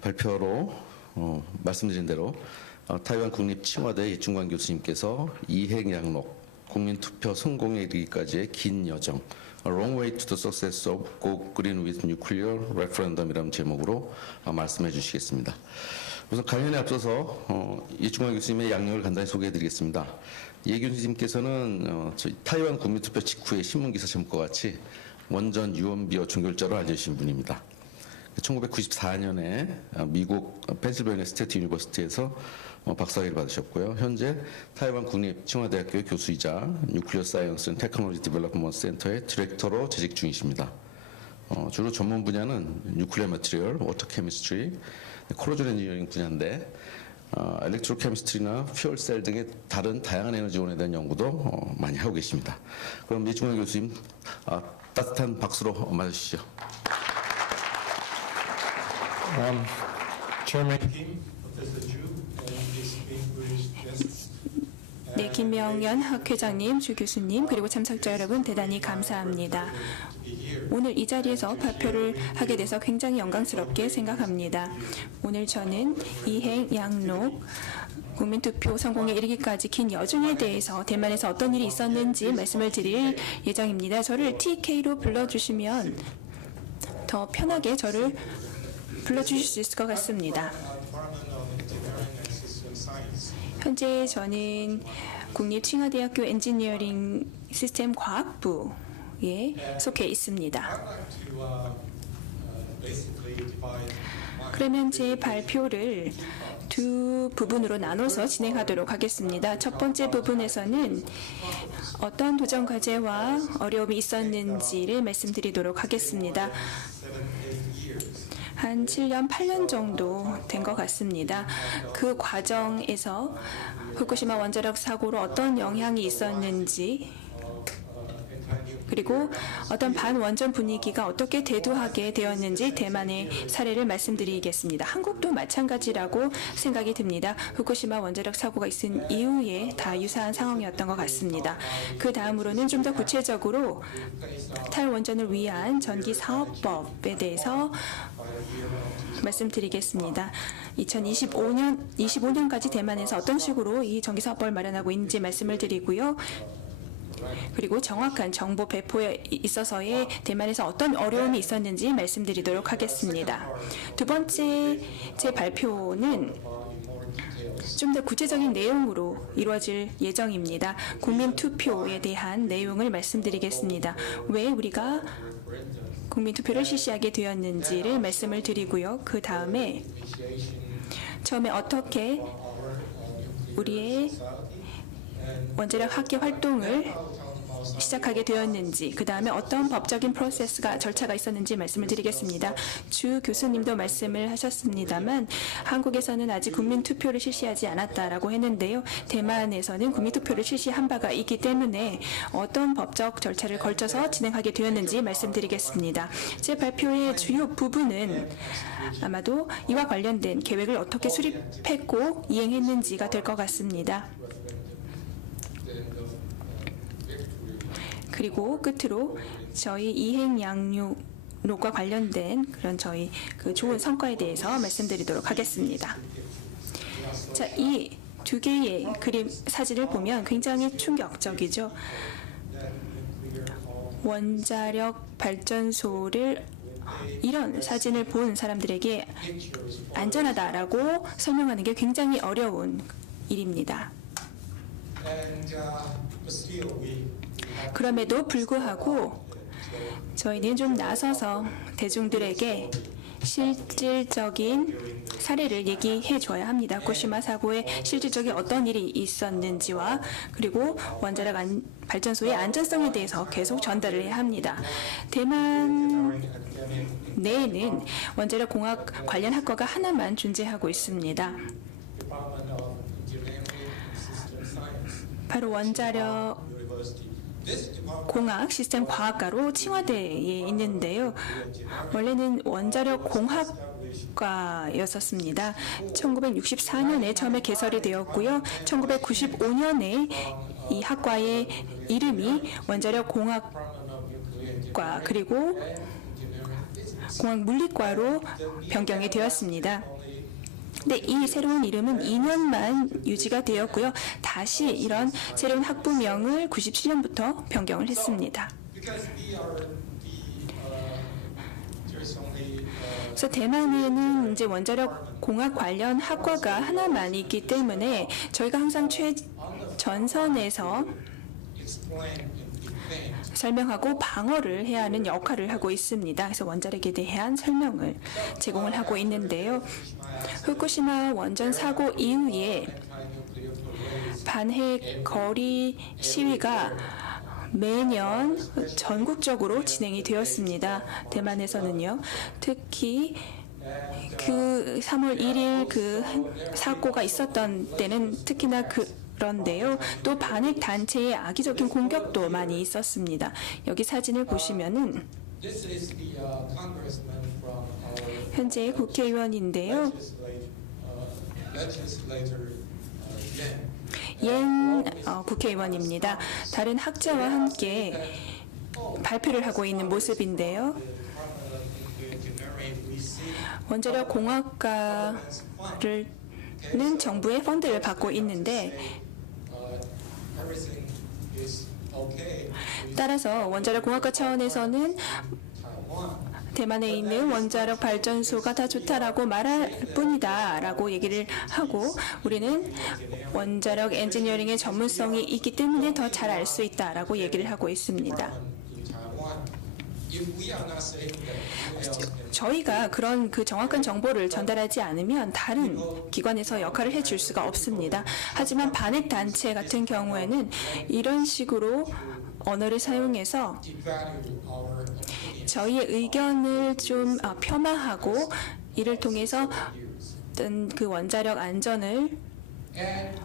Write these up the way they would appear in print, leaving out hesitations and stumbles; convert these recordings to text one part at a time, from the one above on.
발표로 말씀드린 대로 타이완 국립清华대 이충관 교수님께서 이행양록 국민투표 성공에 이르기까지의 긴 여정 A Long Way to the Success of Go Green with Nuclear Referendum이라는 제목으로 말씀해 주시겠습니다. 우선 관련에 앞서서 이충관 교수님의 양력을 간단히 소개해-드리겠습니다. 이 교수님께서는 저희 타이완 국민투표 직후의 신문기사 제목과 같이 원전 유언비어 종결자로 알려진 분입니다. 1994년에 미국 펜실베이니아 스테이트 유니버시티에서 박사학위를 받으셨고요. 현재 타이완 국립清华대학교 교수이자 뉴클리어 사이언스 앤 테크놀로지 디벨롭먼트 센터의 디렉터로 재직 중이십니다. 주로 전문 분야는 뉴클리어 매트리얼, 워터 케미스트리, 코로전 엔지니어링 분야인데 엘렉트로 케미스트리나 퓨얼셀 등의 다른 다양한 에너지원에 대한 연구도 많이 하고 계십니다. 그럼 이충관 교수님 따뜻한 박수로 맞아주시죠. Chairman Kim, Professor Ju, and distinguished guests. 네, 김명연 학회장님, 주 교수님, 그리고 참석자 여러분 대단히 감사합니다. 오늘 이 자리에서 발표를 하게 돼서 굉장히 영광스럽게 생각합니다. 오늘 저는 이행 양록 국민투표 성공에 이르기까지 긴 여정에 대해서 대만에서 어떤 일이 있었는지 말씀을 드릴 예정입니다. 저를 TK로 불러주시면 더 편하게 저를 불러주실 수 있을 것 같습니다. 현재 저는 국립清华대학교 엔지니어링 시스템 과학부에 속해 있습니다. 그러면 제 발표를 두 부분으로 나눠서 진행하도록 하겠습니다. 첫 번째 부분에서는 어떤 도전 과제와 어려움이 있었는지를 말씀드리도록 하겠습니다. 한 7년, 8년 정도 된 것 같습니다. 그 과정에서 후쿠시마 원자력 사고로 어떤 영향이 있었는지, 그리고 어떤 반원전 분위기가 어떻게 대두하게 되었는지 대만의 사례를 말씀드리겠습니다. 한국도 마찬가지라고 생각이 듭니다. 후쿠시마 원자력 사고가 있은 이후에 다 유사한 상황이었던 것 같습니다. 그 다음으로는 좀 더 구체적으로 탈원전을 위한 전기사업법에 대해서 말씀드리겠습니다. 2025년까지 대만에서 어떤 식으로 이 전기사업법을 마련하고 있는지 말씀을 드리고요. 그리고 정확한 정보 배포에 있어서의 대만에서 어떤 어려움이 있었는지 말씀드리도록 하겠습니다. 두 번째 제 발표는 좀 더 구체적인 내용으로 이루어질 예정입니다. 국민투표에 대한 내용을 말씀드리겠습니다. 왜 우리가 국민투표를 실시하게 되었는지를 말씀을 드리고요. 그 다음에 처음에 어떻게 우리의 원자력 학계 활동을 시작하게 되었는지, 그 다음에 어떤 법적인 프로세스가 절차가 있었는지 말씀을 드리겠습니다. 주 교수님도 말씀을 하셨습니다만 한국에서는 아직 국민투표를 실시하지 않았다라고 했는데요. 대만에서는 국민투표를 실시한 바가 있기 때문에 어떤 법적 절차를 걸쳐서 진행하게 되었는지 말씀드리겠습니다. 제 발표의 주요 부분은 아마도 이와 관련된 계획을 어떻게 수립했고 이행했는지가 될 것 같습니다. 그리고 끝으로 저희 이행양육과 관련된 그런 저희 그 좋은 성과에 대해서 말씀드리도록 하겠습니다. 자, 이 두 개의 사진을 보면 굉장히 충격적이죠. 원자력 발전소를 이런 사진을 본 사람들에게 안전하다라고 설명하는 게 굉장히 어려운 일입니다. 그럼에도 불구하고 저희는 좀 나서서 대중들에게 실질적인 사례를 얘기해 줘야 합니다. 후쿠시마 사고에 실질적인 어떤 일이 있었는지와 그리고 원자력 발전소의 안전성에 대해서 계속 전달을 해야 합니다. 대만 내에는 원자력 공학 관련 학과가 하나만 존재하고 있습니다. 바로 원자력 공학 시스템 과학과로 칭화대에 있는데요. 원래는 원자력 공학과였었습니다. 1964년에 처음에 개설이 되었고요. 1995년에 이 학과의 이름이 원자력 공학과 그리고 공학 물리과로 변경이 되었습니다. 근데 이 새로운 이름은 2년만 유지가 되었고요. 다시 이런 새로운 학부명을 97년부터 변경을 했습니다. Because we are there's only 그래서 대만에는 이제 원자력 공학 관련 학과가 하나만 있기 때문에 저희가 항상 최전선에서 explain and defend 설명하고 방어를 해야 하는 역할을 하고 있습니다. 그래서 원자력에 대한 설명을 제공을 하고 있는데요. 후쿠시마 원전 사고 이후에 반핵 거리 시위가 매년 전국적으로 진행이 되었습니다. 대만에서는요. 특히 그 3월 1일 그 사고가 있었던 때는 특히나 그런데요. 또 반핵 단체의 악의적인 공격도 많이 있었습니다. 여기 사진을 보시면은 this is the congressman from our 현재 국회의원인데요. legislator 옌 국회의원입니다. 다른 학자와 함께 발표를 하고 있는 모습인데요. 원자력 공학과는 정부의 펀드를 받고 있는데 everything is okay. 따라서 원자력 공학과 차원에서는 Taiwan 대만에 있는 원자력 발전소가 다 좋다라고 말할 뿐이다라고 얘기를 하고 우리는 원자력 엔지니어링의 전문성이 있기 때문에 더 잘 알 수 있다라고 얘기를 하고 있습니다. in Taiwan. If we are not saying that who else can 저희가 그런 그 정확한 정보를 전달하지 않으면 다른 기관에서 역할을 해줄 수가 없습니다. 하지만 반핵 단체 같은 경우에는 이런 식으로 언어를 사용해서 devalue our opinion 저희의 의견을 좀 폄하하고 이를 통해서 어떤 그 원자력 안전을 and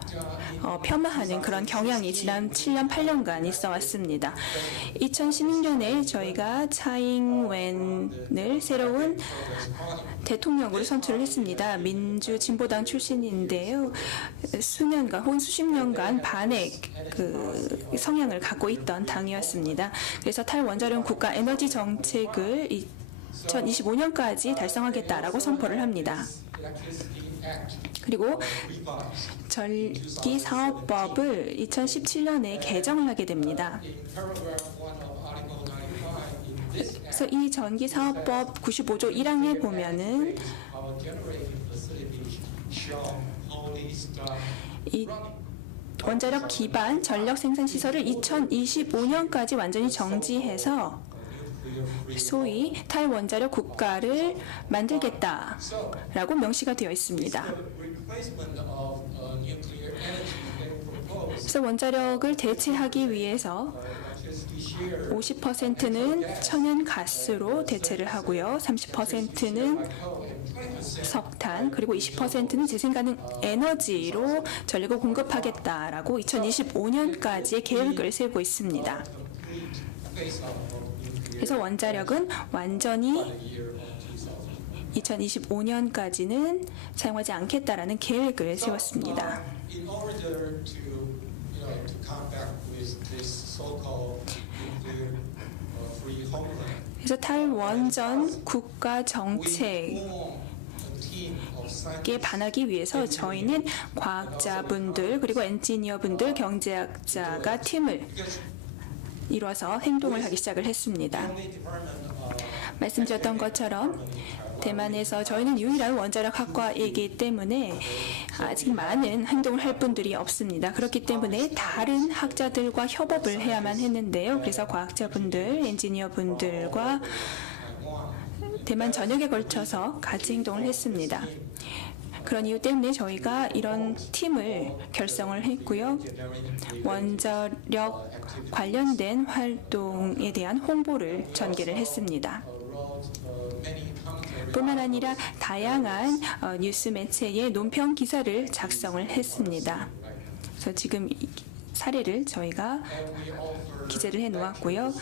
폄하하는 그런 경향이 지난 7년, 8년간 있어 왔습니다. 2016년에 저희가 차잉웬을 새로운 대통령으로 선출을 했습니다. 민주진보당 출신인데요. 수년간 혹은 수십 년간 반핵 그 성향을 갖고 있던 당이었습니다. 그래서 탈원자력 국가 에너지 정책을 2025년까지 달성하겠다라고 선포를 합니다. Electricity Act 그리고 revised. 전기 사업법을 2017년에 개정을 하게 됩니다. In paragraph 1 of Article 95 in this act, 그래서 이 전기 사업법 95조 1항에 보면은 our generating facilities shall wholly stop 이 원자력 기반 전력 생산 시설을 2025년까지 완전히 정지해서 nuclear free. 소위 탈원자력 국가를 만들겠다라고 명시가 되어 있습니다. Replacement of nuclear energy they propose 그래서 원자력을 대체하기 위해서 electricity share 50%는 천연 가스로 대체를 하고요. 30%는 석탄 그리고 20%는 재생가능 에너지로 전력을 공급하겠다라고 2025년까지의 계획을 세우고 있습니다. phase out of nuclear 그래서 원자력은 완전히 year of 2000. 2025년까지는 사용하지 않겠다라는 계획을 세웠습니다. In order to combat with this so-called nuclear free homeland, 그래서 탈원전 국가 we 정책에 form a team of scientists 반하기 위해서 저희는 과학자분들 그리고 엔지니어분들 경제학자가 팀을 because 이뤄서 행동을 하기 시작을 했습니다. only department 말씀드렸던 것처럼 대만에서 저희는 유일한 원자력 학과이기 때문에 아직 많은 행동을 할 분들이 없습니다. 그렇기 때문에 다른 학자들과 협업을 해야만 했는데요. 그래서 과학자분들, 엔지니어분들과 대만 전역에 걸쳐서 같이 행동을 했습니다. 그런 이유 때문에 저희가 이런 팀을 결성을 했고요. 원자력 관련된 활동에 대한 홍보를 전개를 했습니다. wrote many commentary 뿐만 아니라 다양한 뉴스 매체의 논평 기사를 작성을 했습니다. 그래서 지금 이 사례를 저희가 and we offer 기재를 해 놓았고요.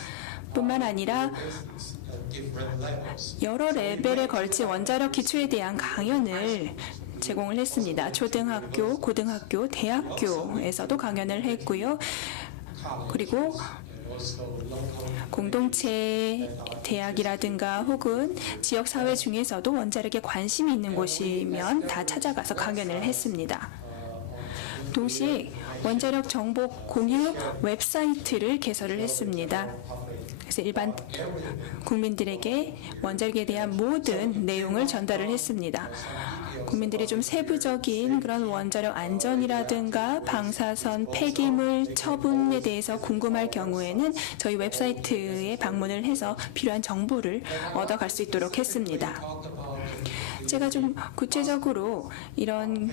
뿐만 아니라 different levels. 여러 레벨에 걸친 원자력 기초에 대한 강연을 제공을 했습니다. 초등학교, 고등학교, 대학교에서도 강연을 했고요. 그리고 공동체 대학이라든가 혹은 지역 사회 중에서도 원자력에 관심이 있는 곳이면 다 찾아가서 강연을 했습니다. 동시에 원자력 정보 공유 웹사이트를 개설을 했습니다. 그래서 일반 국민들에게 원자력에 대한 모든 내용을 전달을 했습니다. 국민들이 좀 세부적인 그런 원자력 안전이라든가 방사선 폐기물 처분에 대해서 궁금할 경우에는 저희 웹사이트에 방문을 해서 필요한 정보를 얻어갈 수 있도록 했습니다. 제가 좀 구체적으로 이런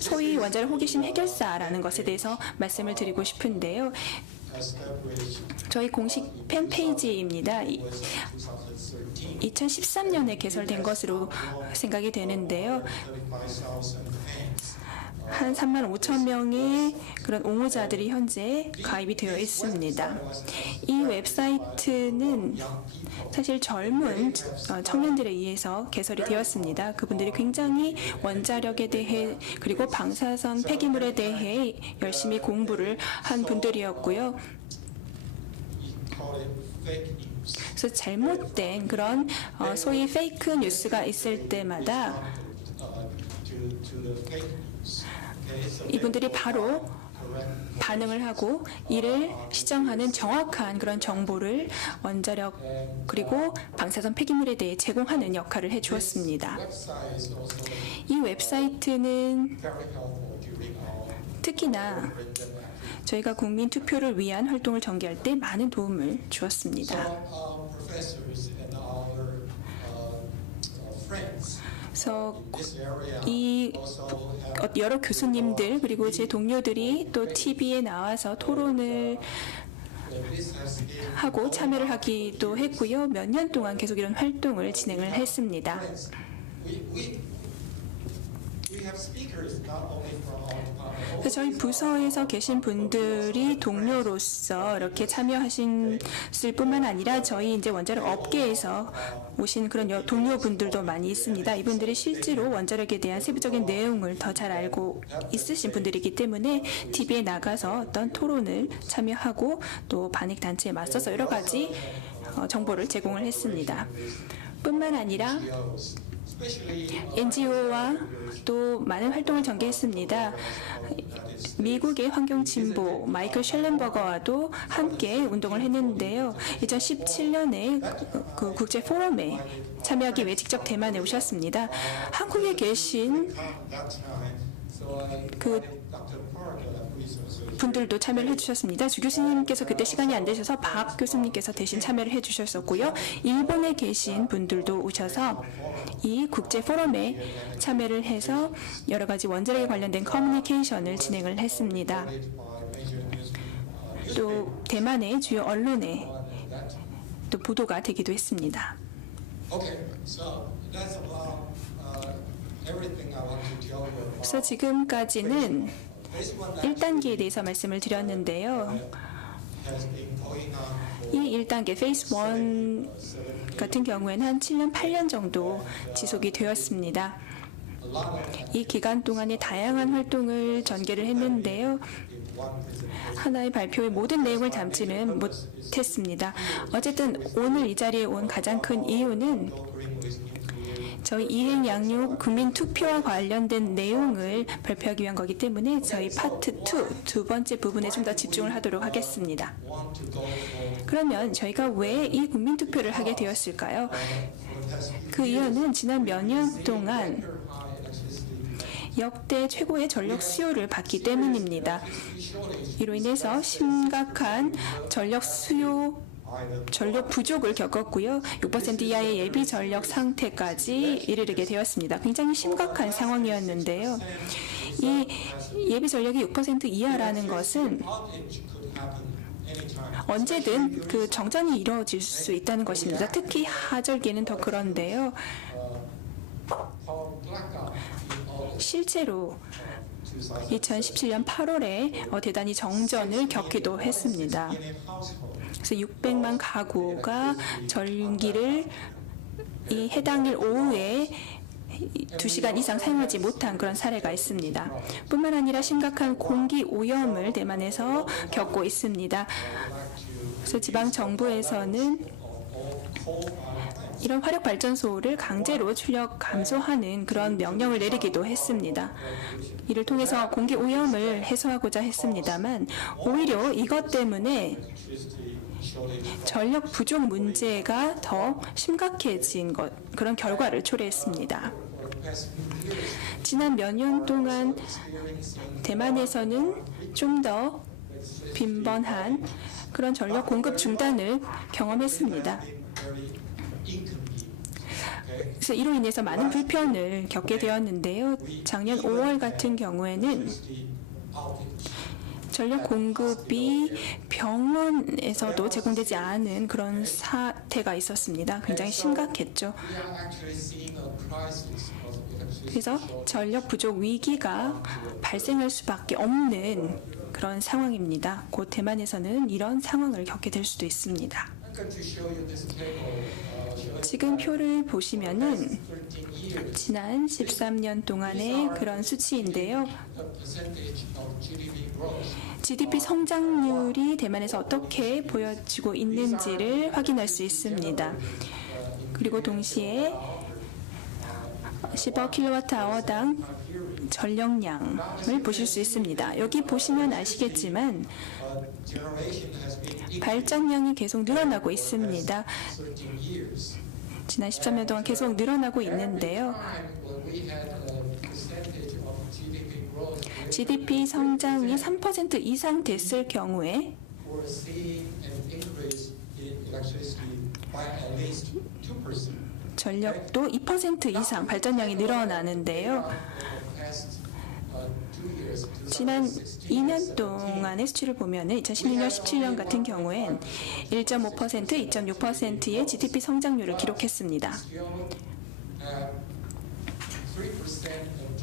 소위 원자력 호기심 해결사라는 것에 대해서 말씀을 드리고 싶은데요. 저희 공식 팬페이지입니다. 2013년에 개설된 것으로 생각이 되는데요. 한 3만 5천 명의 그런 옹호자들이 현재 가입이 되어 있습니다. 이 웹사이트는 사실 젊은 청년들에 의해서 개설이 되었습니다. 그분들이 굉장히 원자력에 대해 그리고 방사선 폐기물에 대해 열심히 공부를 한 분들이었고요. 그래서 잘못된 그런 소위 페이크 뉴스가 있을 때마다 이분들이 바로 반응을 하고 이를 시정하는 정확한 그런 정보를 원자력 그리고 방사선 폐기물에 대해 제공하는 역할을 해주었습니다. 이 웹사이트는 특히나 저희가 국민 투표를 위한 활동을 전개할 때 많은 도움을 주었습니다. 그래서 이 여러 교수님들 그리고 제 동료들이 또 TV에 나와서 토론을 하고 참여를 하기도 했고요. 몇 년 동안 계속 이런 활동을 진행을 했습니다. 그래서 저희 부서에서 계신 분들이 동료로서 이렇게 참여하셨을 뿐만 아니라 저희 이제 원자력 업계에서 오신 그런 동료분들도 많이 있습니다. 이분들이 실제로 원자력에 대한 세부적인 내용을 더 잘 알고 있으신 분들이기 때문에 TV에 나가서 어떤 토론을 참여하고 또 반핵 단체에 맞서서 여러 가지 정보를 제공을 했습니다. 뿐만 아니라 NGO와 또 많은 활동을 전개했습니다. 미국의 환경진보 마이클 셸렌버거와도 함께 운동을 했는데요. 2017년에 그 국제 포럼에 참여하기 위해 직접 대만에 오셨습니다. 한국에 계신 그 분들도 참여를 해주셨습니다. 주 교수님께서 그때 시간이 안 되셔서 박 교수님께서 대신 참여를 해주셨었고요. 일본에 계신 분들도 오셔서 이 국제 포럼에 참여를 해서 여러 가지 원자력에 관련된 커뮤니케이션을 진행을 했습니다. 또 대만의 주요 언론에 또 보도가 되기도 했습니다. 그래서 지금까지는 1단계에 대해서 말씀을 드렸는데요. 이 1단계 페이스 1 같은 경우에는 한 7년, 8년 정도 지속이 되었습니다. 이 기간 동안에 다양한 활동을 전개를 했는데요. 하나의 발표에 모든 내용을 담지는 못했습니다. 어쨌든 오늘 이 자리에 온 가장 큰 이유는 저희 이행 양육 국민 투표와 관련된 내용을 발표하기 위한 거기 때문에 저희 파트 2, 두 번째 부분에 좀 더 집중을 하도록 하겠습니다. 그러면 저희가 왜 이 국민 투표를 하게 되었을까요? 그 이유는 지난 몇 년 동안 역대 최고의 전력 수요를 받기 때문입니다. 이로 인해서 심각한 전력 부족을 겪었고요. 6% 이하의 예비 전력 상태까지 이르게 되었습니다. 굉장히 심각한 상황이었는데요. 이 예비 전력이 6% 이하라는 것은 언제든 그 정전이 이루어질 수 있다는 것입니다. 특히 하절기에는 더 그런데요. 실제로 2017년 8월에 대단히 정전을 겪기도 했습니다. 그래서 600만 가구가 전기를 이 해당일 오후에 2시간 이상 사용하지 못한 그런 사례가 있습니다. 뿐만 아니라 심각한 공기 오염을 대만에서 겪고 있습니다. 그래서 지방 정부에서는 이런 화력 발전소를 강제로 출력 감소하는 그런 명령을 내리기도 했습니다. 이를 통해서 공기 오염을 해소하고자 했습니다만 오히려 이것 때문에 전력 부족 문제가 더 심각해진 그런 결과를 초래했습니다. 지난 몇 년 동안 대만에서는 좀 더 빈번한 그런 전력 공급 중단을 경험했습니다. 그래서 이로 인해서 많은 불편을 겪게 되었는데요. 작년 5월 같은 경우에는 전력 공급이 병원에서도 제공되지 않은 그런 사태가 있었습니다. 굉장히 심각했죠. 그래서 전력 부족 위기가 발생할 수밖에 없는 그런 상황입니다. 곧 대만에서는 이런 상황을 겪게 될 수도 있습니다. 지금 표를 보시면은 지난 13년 동안의 그런 수치인데요. GDP 성장률이 대만에서 어떻게 보여지고 있는지를 확인할 수 있습니다. 그리고 동시에 10kWh당 전력량을 보실 수 있습니다. 여기 보시면 아시겠지만 발전량이 계속 늘어나고 있습니다. 지난 13년 동안 계속 늘어나고 있는데요. GDP 성장이 3% 이상 됐을 경우에 전력도 2% 이상 발전량이 늘어나는데요. 지난 2년 동안의 수치를 보면 2016년, 17년 같은 경우엔 1.5%, 2.6%의 GDP 성장률을 기록했습니다.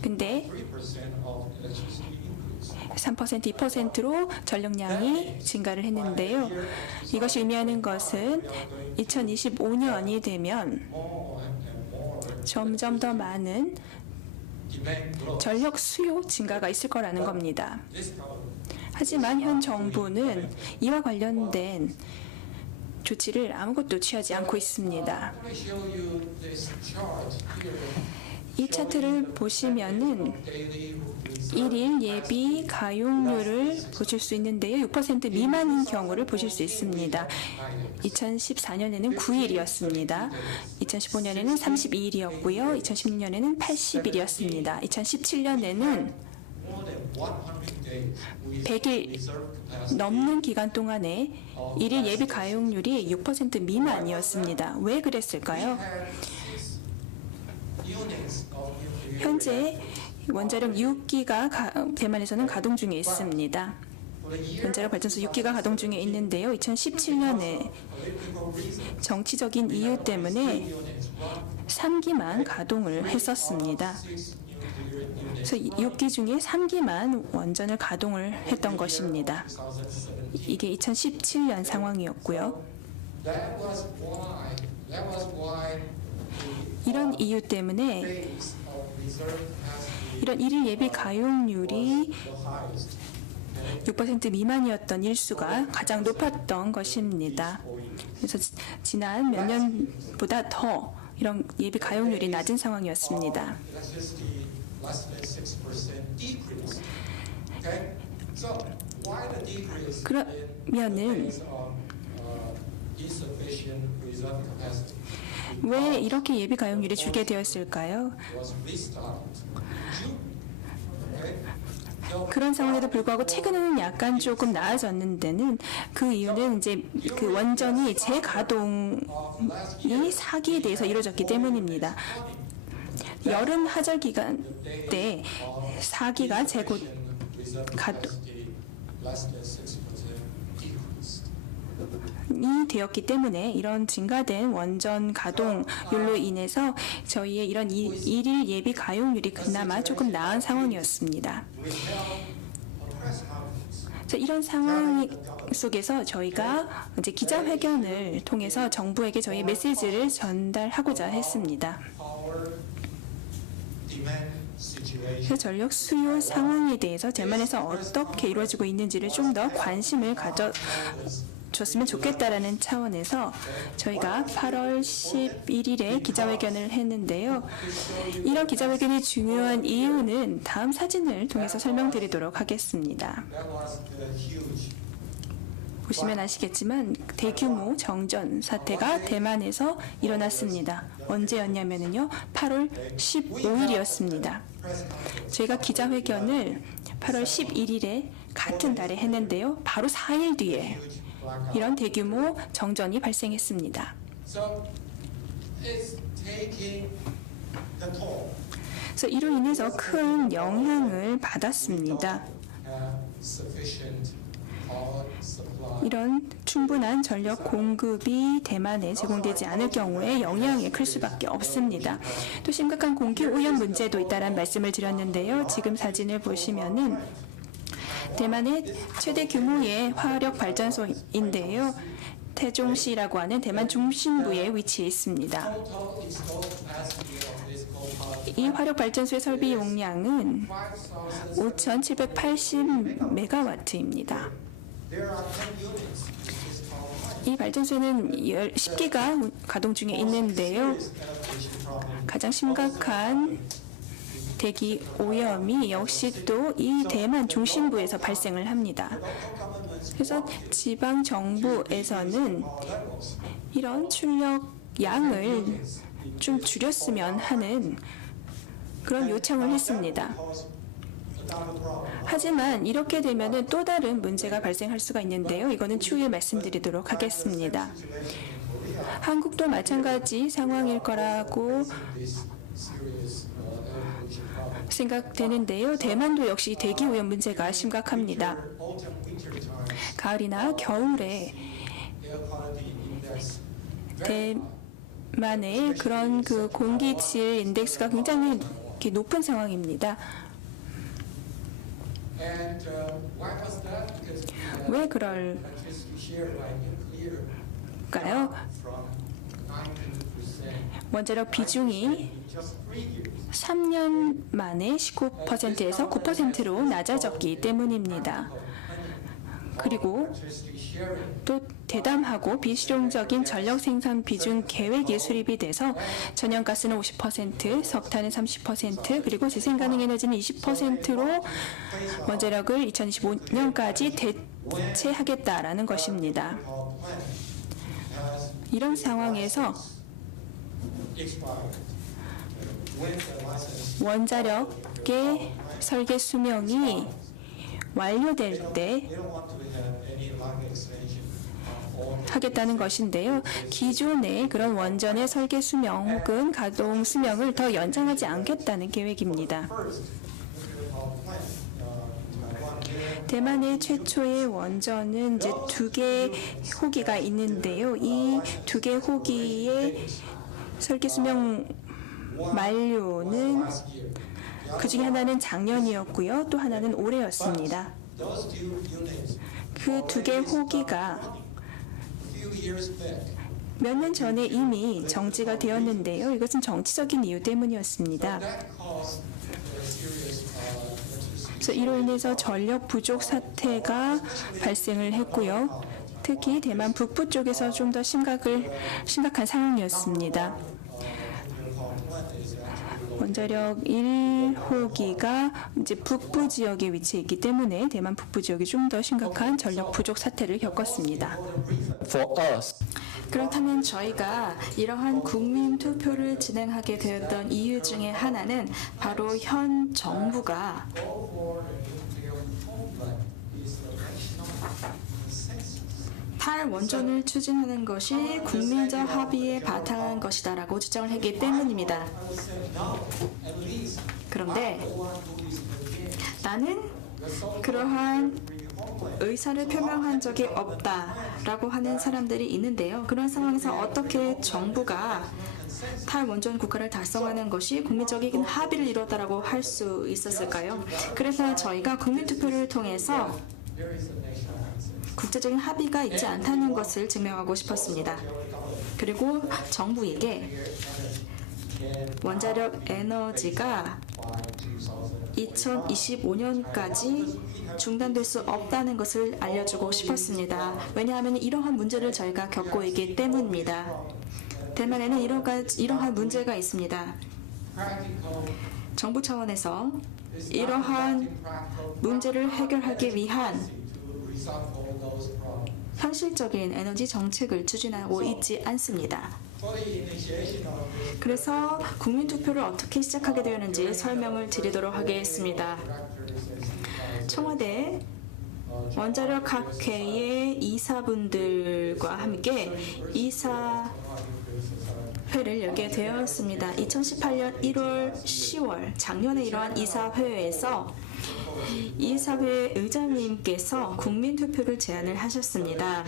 근데 3%, 2%로 전력량이 증가를 했는데요. 이것이 의미하는 것은 2025년이 되면 점점 더 많은 전력 수요 증가가 있을 거라는 겁니다. 하지만 현 정부는 이와 관련된 조치를 아무것도 취하지 않고 있습니다. 이 차트를 보시면은 1일 예비 가용률을 보실 수 있는데요. 6% 미만인 경우를 보실 수 있습니다. 2014년에는 9일이었습니다. 2015년에는 32일이었고요. 2016년에는 80일이었습니다. 2017년에는 100일 넘는 기간 동안에 1일 예비 가용률이 6% 미만이었습니다. 왜 그랬을까요? 현재 원자력 6기가 대만에서는 가동 중에 있습니다. 원자력 발전소 6기가 가동 중에 있는데요. 2017년에 정치적인 이유 때문에 3기만 가동을 했었습니다. 그래서 6기 중에 3기만 원전을 가동을 했던 것입니다. 이게 2017년 상황이었고요. 이런 이유 때문에 이런 1일 예비 가용률이 6% 미만이었던 일수가 가장 높았던 것입니다. 그래서 지난 몇 년보다 더 이런 예비 가용률이 낮은 상황이었습니다. 그러면은 왜 이렇게 예비 가용률이 줄게 되었을까요? 그런 상황에도 불구하고 최근에는 약간 조금 나아졌는데는 그 이유는 이제 그 원전이 재가동이 4기에 대해서 이루어졌기 때문입니다. 여름 하절 기간 때 4기가 재가동이 되었기 때문에 이런 증가된 원전 가동률로 인해서 저희의 이런 일일 예비 가용률이 그나마 조금 나은 상황이었습니다. 이런 상황 속에서 저희가 이제 기자회견을 통해서 정부에게 저희의 메시지를 전달하고자 했습니다. 전력 수요 상황에 대해서 대만에서 어떻게 이루어지고 있는지를 좀 더 관심을 가져 줬으면 좋겠다라는 차원에서 저희가 8월 11일에 기자회견을 했는데요. 이런 기자회견이 중요한 이유는 다음 사진을 통해서 설명드리도록 하겠습니다. That was huge. 보시면 아시겠지만 대규모 정전 사태가 대만에서 일어났습니다. 언제였냐면요. 8월 15일이었습니다. 저희가 기자회견을 8월 11일에 같은 달에 했는데요. 바로 4일 뒤에 이런 대규모 정전이 발생했습니다. So it's taking the toll. 그래서 이로 인해서 큰 영향을 받았습니다. Have sufficient power supply. 이런 충분한 전력 공급이 대만에 제공되지 않을 경우에 영향이 클 수밖에 없습니다. 또 심각한 공기 오염 문제도 있다는 말씀을 드렸는데요. 지금 사진을 보시면은 대만의 최대 규모의 화력 발전소인데요. 태종시라고 하는 대만 중심부에 위치해 있습니다. Total installed capacity of this coal power 이 화력 발전소의 설비 용량은 5,780메가와트입니다. there are 10 units in this power plant. 이 발전소는 10기가 가동 중에 있는데요. Allocation problem. 가장 심각한 대기 오염이 역시 또 이 대만 중심부에서 발생을 합니다. 그래서 지방 정부에서는 이런 출력 양을 좀 줄였으면 하는 그런 요청을 했습니다. 하지만 이렇게 되면은 또 다른 문제가 발생할 수가 있는데요. 이거는 추후에 말씀드리도록 하겠습니다. 한국도 마찬가지 상황일 거라고 생각되는데요. 대만도 역시 대기 오염 문제가 심각합니다. 가을이나 겨울에 대만의 그런 그 공기질 인덱스가 굉장히 이렇게 높은 상황입니다. And why was that? Because 왜 그럴까요? electricity share by nuclear from 19% 원자력 비중이 in just 3 years. 3년 만에 19%에서 9%로 낮아졌기 때문입니다. 그리고 Electricity sharing 또 대담하고 비실용적인 전력 생산 비중 계획이 수립이 돼서 천연가스는 50%, 석탄은 30%, 그리고 재생가능 에너지는 20%로 원자력을 2025년까지 대체하겠다라는 것입니다. power plant has 이런 상황에서 expired. When the license 원자력의 설계 수명이 완료될 때 they don't want to have any life extension of all 하겠다는 것인데요. 기존의 그런 원전의 설계 수명 혹은 가동 수명을 더 연장하지 않겠다는 계획입니다. first nuclear power plant Taiwan there 대만의 최초의 원전은 이제 2개 호기가 있는데요. 이 2개 호기의 설계 수명 만료는 last year. 그 중에 하나는 작년이었고요. 또 하나는 올해였습니다. Those two units 그 2개 호기가 a few years back 몇 년 전에 이미 정지가 되었는데요. 이것은 정치적인 이유 때문이었습니다. that caused a serious electricity 그래서 이로 인해서 전력 부족 사태가 발생을 했고요. 특히 대만 북부 쪽에서 좀 더 심각한 상황이었습니다. nuclear power plant is actually 원자력 1호기가 이제 북부 지역에 위치해 있기 때문에 대만 북부 지역이 좀 더 심각한 전력 부족 사태를 겪었습니다. For us, 그렇다면 저희가 이러한 국민 투표를 진행하게 되었던 이유 중에 하나는 바로 현 정부가 탈원전을 추진하는 것이 국민적 합의에 바탕한 것이다라고 주장을 했기 때문입니다. 그런데 나는 그러한 의사를 표명한 적이 없다라고 하는 사람들이 있는데요. 그런 상황에서 어떻게 정부가 탈원전 국가를 달성하는 것이 국민적인 합의를 이뤘다라고 할 수 있었을까요? 그래서 저희가 국민투표를 통해서 국제적인 합의가 있지 않다는 것을 증명하고 싶었습니다. 그리고 정부에게 원자력 에너지가 2025년까지 중단될 수 없다는 것을 알려주고 싶었습니다. 왜냐하면 이러한 문제를 저희가 겪고 있기 때문입니다. 대만에는 이러한 문제가 있습니다. 정부 차원에서 이러한 문제를 해결하기 위한 현실적인 에너지 정책을 추진하고 있지 않습니다. 그래서 국민투표를 어떻게 시작하게 되었는지 설명을 드리도록 하겠습니다. 청와대 원자력 학회의 이사분들과 함께 이사회를 열게 되었습니다. 2018년 1월, 10월 작년에 이러한 이사회에서 이사회 의장님께서 국민투표를 제안을 하셨습니다.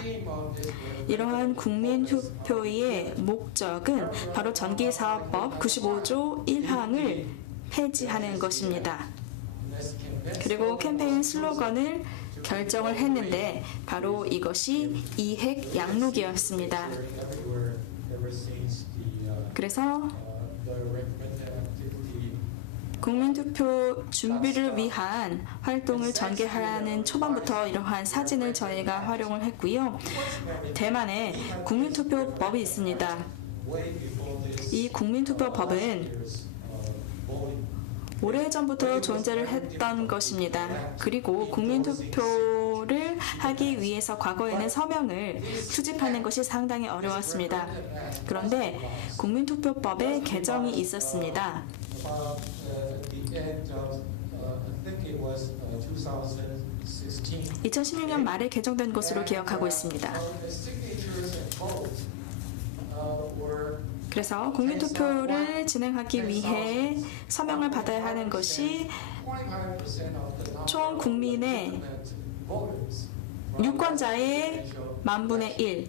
이러한 국민투표의 목적은 바로 전기사업법 95조 1항을 폐지하는 것입니다. 그리고 캠페인 슬로건을 결정을 했는데 바로 이것이 이핵 양록이었습니다. 그래서 국민투표 준비를 위한 활동을 전개하는 초반부터 이러한 사진을 저희가 활용을 했고요. 대만에 국민투표법이 있습니다. 이 국민투표법은 오래전부터 존재를 했던 것입니다. 그리고 국민투표를 하기 위해서 과거에는 서명을 수집하는 것이 상당히 어려웠습니다. 그런데 국민투표법에 개정이 있었습니다. 2016년 말에 개정된 것으로 기억하고 있습니다. 그래서 국민투표를 진행하기 위해 서명을 받아야 하는 것이 총 국민의 유권자의 10,000분의 1,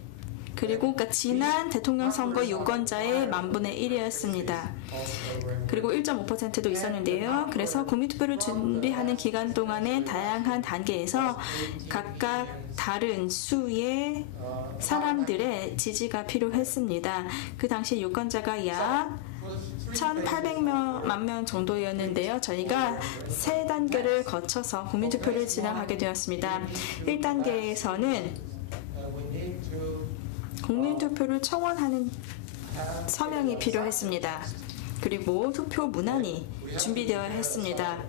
그리고 지난 대통령 선거 유권자의 10,000분의 1이었습니다. 그리고 1.5%도 있었는데요. 그래서 국민투표를 준비하는 기간 동안에 다양한 단계에서 각각 다른 수의 사람들의 지지가 필요했습니다. 그 당시 유권자가 약 1,800만 명 정도였는데요. 저희가 세 단계를 거쳐서 국민투표를 진행하게 되었습니다. 1단계에서는 국민투표를 청원하는 서명이 필요했습니다. 그리고 투표 문안이 준비되어야 했습니다.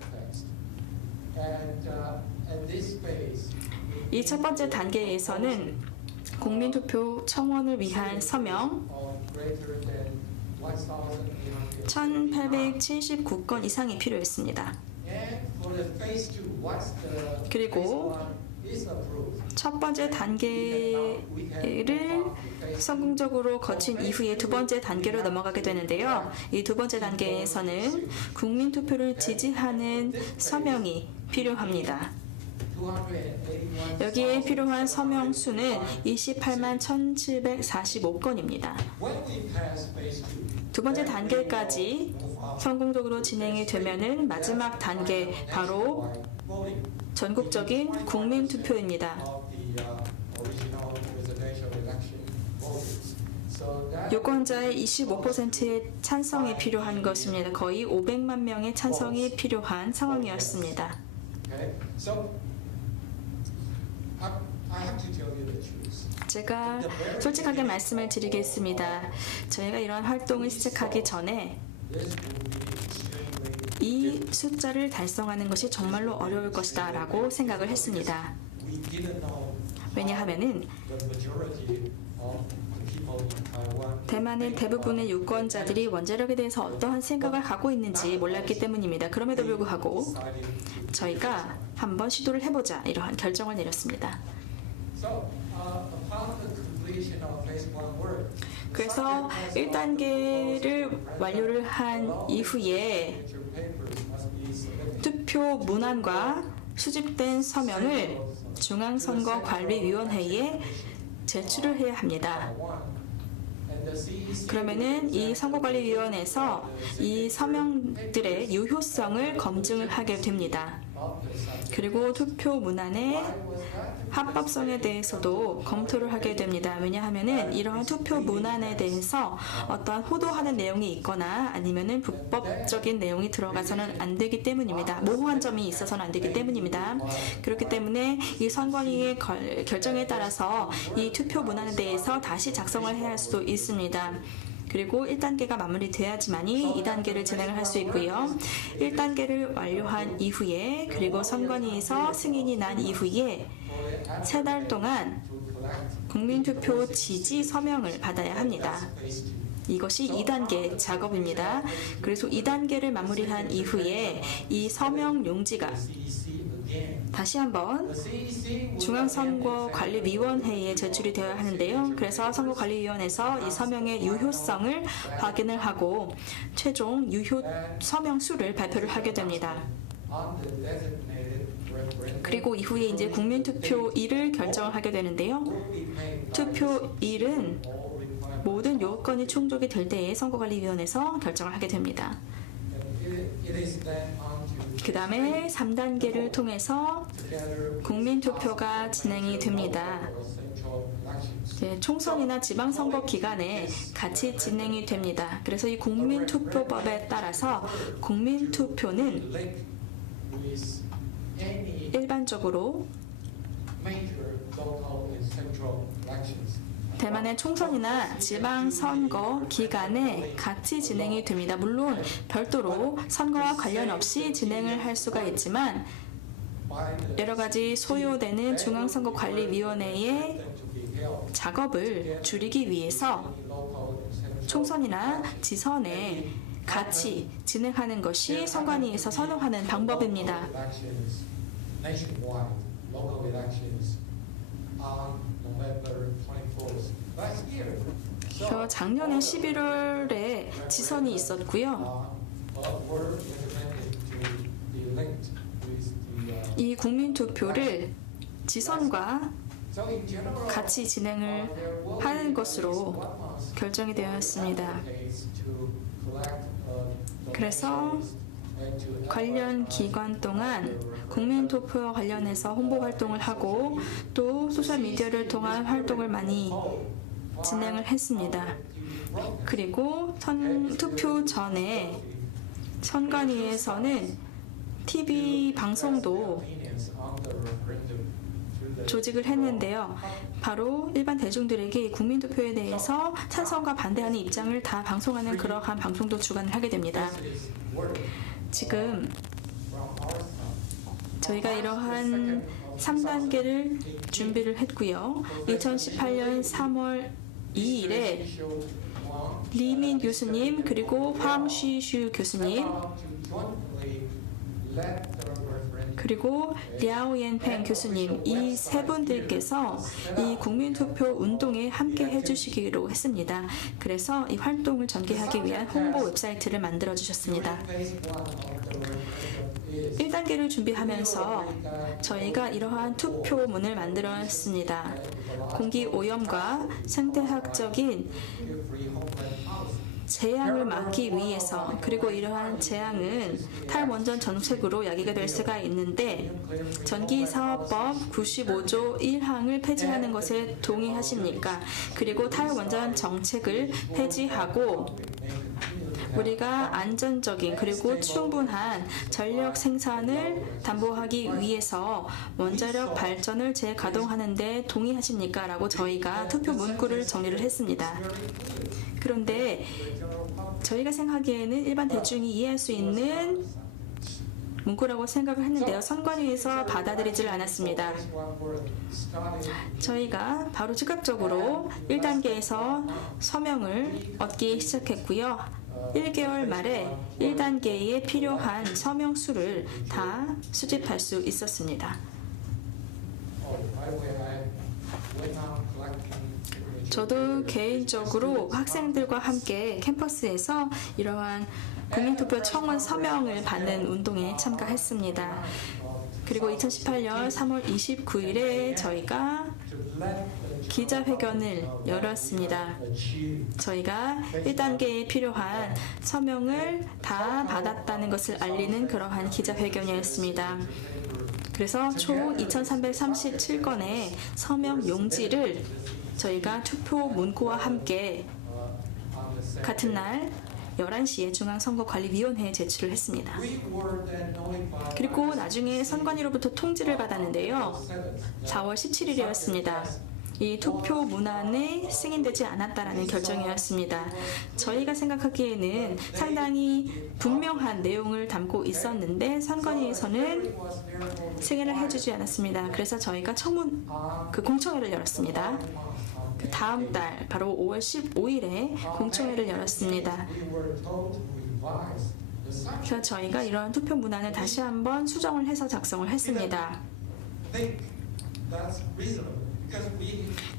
이 첫 번째 단계에서는 국민투표 청원을 위한 서명 1,879건 이상이 필요했습니다. 그리고 첫 번째 단계를 성공적으로 거친 이후에 두 번째 단계로 넘어가게 되는데요. 이 두 번째 단계에서는 국민투표를 지지하는 서명이 필요합니다. 여기에 필요한 서명 수는 28만 1,745건입니다. 두 번째 단계까지 성공적으로 진행이 되면은 마지막 단계 바로 전국적인 국민투표입니다. 유권자의 25%의 찬성이 필요한 것입니다. 거의 500만 명의 찬성이 필요한 상황이었습니다. 제가 솔직하게 말씀을 드리겠습니다. 저희가 이런 활동을 시작하기 전에 이 숫자를 달성하는 것이 정말로 어려울 것이다 라고 생각을 했습니다. 왜냐하면은 대만의 대부분의 유권자들이 원자력에 대해서 어떠한 생각을 갖고 있는지 몰랐기 때문입니다. 그럼에도 불구하고 저희가 한번 시도를 해보자 이러한 결정을 내렸습니다. 그래서 1단계를 완료를 한 이후에 투표 문안과 수집된 서명을 중앙선거관리위원회에 제출을 해야 합니다. 그러면은 이 선거관리위원회에서 이 서명들의 유효성을 검증을 하게 됩니다. 그리고 투표 문안의 합법성에 대해서도 검토를 하게 됩니다. 왜냐하면은 이러한 투표 문안에 대해서 어떠한 호도하는 내용이 있거나 아니면은 불법적인 내용이 들어가서는 안 되기 때문입니다. 모호한 점이 있어서는 안 되기 때문입니다. 그렇기 때문에 이 선관위의 결정에 따라서 이 투표 문안에 대해서 다시 작성을 해야 할 수도 있습니다. 그리고 1단계가 마무리돼야지만이 2단계를 진행을 할 수 있고요. 1단계를 완료한 이후에 그리고 선관위에서 승인이 난 이후에 3달 동안 국민투표 지지 서명을 받아야 합니다. 이것이 2단계 작업입니다. 그래서 2단계를 마무리한 이후에 이 서명 용지가 다시 한번 중앙선거관리위원회에 제출이 되어야 하는데요. 그래서 선거관리위원회에서 이 서명의 유효성을 확인을 하고 최종 유효 서명 수를 발표를 하게 됩니다. 그리고 이후에 이제 국민투표일을 결정을 하게 되는데요. 투표일은 모든 요건이 충족이 될 때에 선거관리위원회에서 결정을 하게 됩니다. 그 다음에 3단계를 통해서 국민투표가 진행이 됩니다. 총선이나 지방선거 기간에 같이 진행이 됩니다. 그래서 이 국민투표법에 따라서 국민투표는 일반적으로 대만의 총선이나 지방선거 기간에 같이 진행이 됩니다. 물론 별도로 선거와 관련 없이 진행을 할 수가 있지만 여러 가지 소요되는 중앙선거관리위원회의 작업을 줄이기 위해서 총선이나 지선에 같이 진행하는 것이 선관위에서 선호하는 방법입니다. 작년에 11월에 지선이 있었고요. 이 국민투표를 지선과 같이 진행을 하는 것으로 결정이 되었습니다. 그래서 관련 기간 동안 국민투표와 관련해서 홍보 활동을 하고 또 소셜미디어를 통한 활동을 많이 진행을 했습니다. 그리고 투표 전에 선관위에서는 TV 방송도 조직을 했는데요. 바로 일반 대중들에게 국민투표에 대해서 찬성과 반대하는 입장을 다 방송하는 그러한 방송도 주관을 하게 됩니다. 지금 저희가 이러한 3단계를 준비를 했고요. 2018년 3월 2일에 리민 교수님 그리고 황시슈 교수님 그리고 랴오옌팽 교수님 이 세 분들께서 이 국민투표 운동에 함께 해주시기로 했습니다. 그래서 이 활동을 전개하기 위한 홍보 웹사이트를 만들어 주셨습니다. 1단계를 준비하면서 저희가 이러한 투표문을 만들었습니다. 공기 오염과 생태학적인 재앙을 막기 위해서 그리고 이러한 재앙은 탈원전 정책으로 야기가 될 수가 있는데 전기사업법 95조 1항을 폐지하는 것에 동의하십니까? 그리고 탈원전 정책을 폐지하고 우리가 안전적인 그리고 충분한 전력 생산을 담보하기 위해서 원자력 발전을 재가동하는 데 동의하십니까? 라고 저희가 투표 문구를 정리를 했습니다. 그런데 저희가 생각하기에는 일반 대중이 이해할 수 있는 문구라고 생각을 했는데요. 선관위에서 받아들이지를 않았습니다. 저희가 바로 즉각적으로 1단계에서 서명을 얻기 시작했고요. 1개월 말에 1단계에 필요한 서명 수를 다 수집할 수 있었습니다. 저도 개인적으로 학생들과 함께 캠퍼스에서 이러한 국민투표 청원 서명을 받는 운동에 참가했습니다. 그리고 2018년 3월 29일에 저희가 기자회견을 열었습니다. 저희가 1단계에 필요한 서명을 다 받았다는 것을 알리는 그러한 기자회견이었습니다. 그래서 총 2337건의 서명 용지를 저희가 투표 문구와 함께 같은 날 11시에 중앙선거관리위원회에 제출을 했습니다. 그리고 나중에 선관위로부터 통지를 받았는데요. 4월 17일이었습니다. 이 투표 문안에 승인되지 않았다라는 결정이었습니다. 저희가 생각하기에는 상당히 분명한 내용을 담고 있었는데 선관위에서는 승인을 해주지 않았습니다. 그래서 저희가 공청회를 열었습니다. 그 다음 달 바로 5월 15일에 공청회를 열었습니다. 그래서 저희가 이런 투표 문안을 다시 한번 수정을 해서 작성을 했습니다.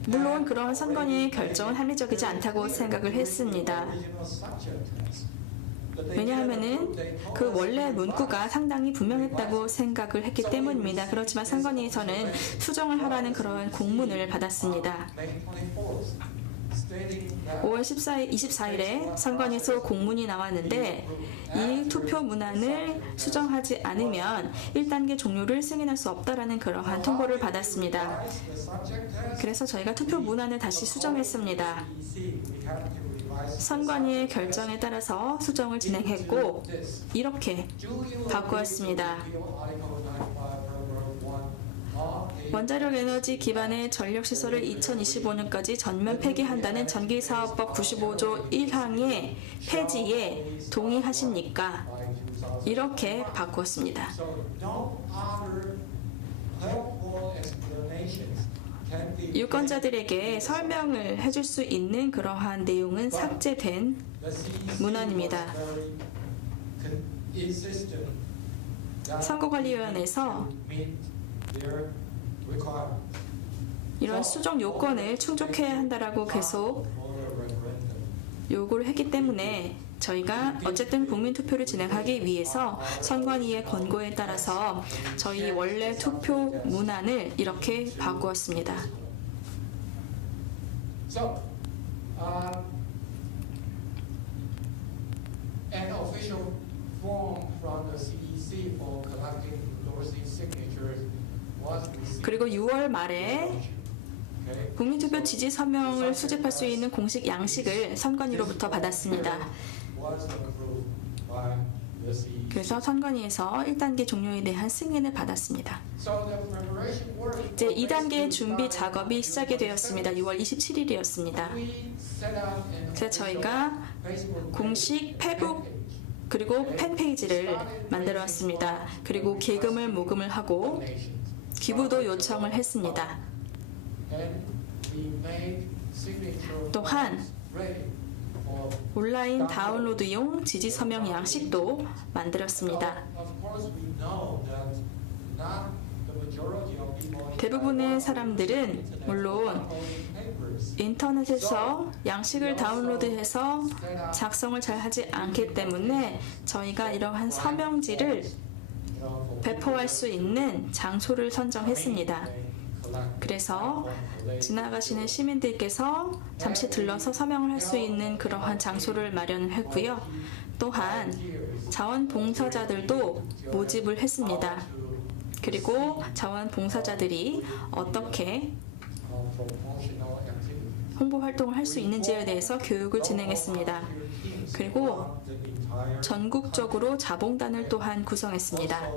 물론 그런 선관위의 결정은 합리적이지 않다고 생각을 했습니다. 왜냐하면은 그 원래 문구가 상당히 분명했다고 생각을 했기 때문입니다. 그렇지만 선관위에서는 수정을 하라는 그런 공문을 받았습니다. 5월 24일에 선관위에서 공문이 나왔는데 이 투표 문안을 수정하지 않으면 1단계 종료를 승인할 수 없다라는 그러한 통보를 받았습니다. 그래서 저희가 투표 문안을 다시 수정했습니다. 선관위의 결정에 따라서 수정을 진행했고 이렇게 바꾸었습니다. 원자력 에너지 기반의 전력시설을 2025년까지 전면 폐기한다는 전기사업법 95조 1항의 폐지에 동의하십니까? 이렇게 바꾸었습니다. 유권자들에게 설명을 해줄 수 있는 그러한 내용은 삭제된 문안입니다. 선거관리위원회에서 이런 수정 요건을 충족해야 한다라고 계속 요구를 했기 때문에 저희가 어쨌든 국민투표를 진행하기 위해서 선관위의 권고에 따라서 저희 원래 투표 문안을 이렇게 바꾸었습니다. An official form from the CEC for collecting endorsing signatures was received. 그리고 6월 말에 국민투표 지지 서명을 수집할 수 있는 공식 양식을 선관위로부터 받았습니다. Was approved by the CEC. 그래서 선관위에서 1단계 종료에 대한 승인을 받았습니다. So the preparation work. 이제 2단계 준비 작업이 시작이 되었습니다. 6월 27일이었습니다. We set out an 그래서 저희가 Facebook 공식 페북 그리고 팬페이지를 만들어 왔습니다. 그리고 기금을 모금을 하고 donations. 기부도 요청을 했습니다. And we made signature 또한 ready for. 온라인 다운로드용 지지 서명 양식도 만들었습니다. Of course, we know that not the majority of people. 대부분의 사람들은 물론 인터넷에서 양식을 다운로드해서 작성을 잘 하지 않기 때문에 저희가 이러한 서명지를 배포할 수 있는 장소를 선정했습니다. 그래서 지나가시는 시민들께서 잠시 들러서 서명을 할 수 있는 그러한 장소를 마련을 했고요. 또한 자원봉사자들도 모집을 했습니다. 그리고 자원봉사자들이 어떻게 홍보 활동을 할 수 있는지에 대해서 교육을 진행했습니다. 그리고 전국적으로 자봉단을 또한 구성했습니다.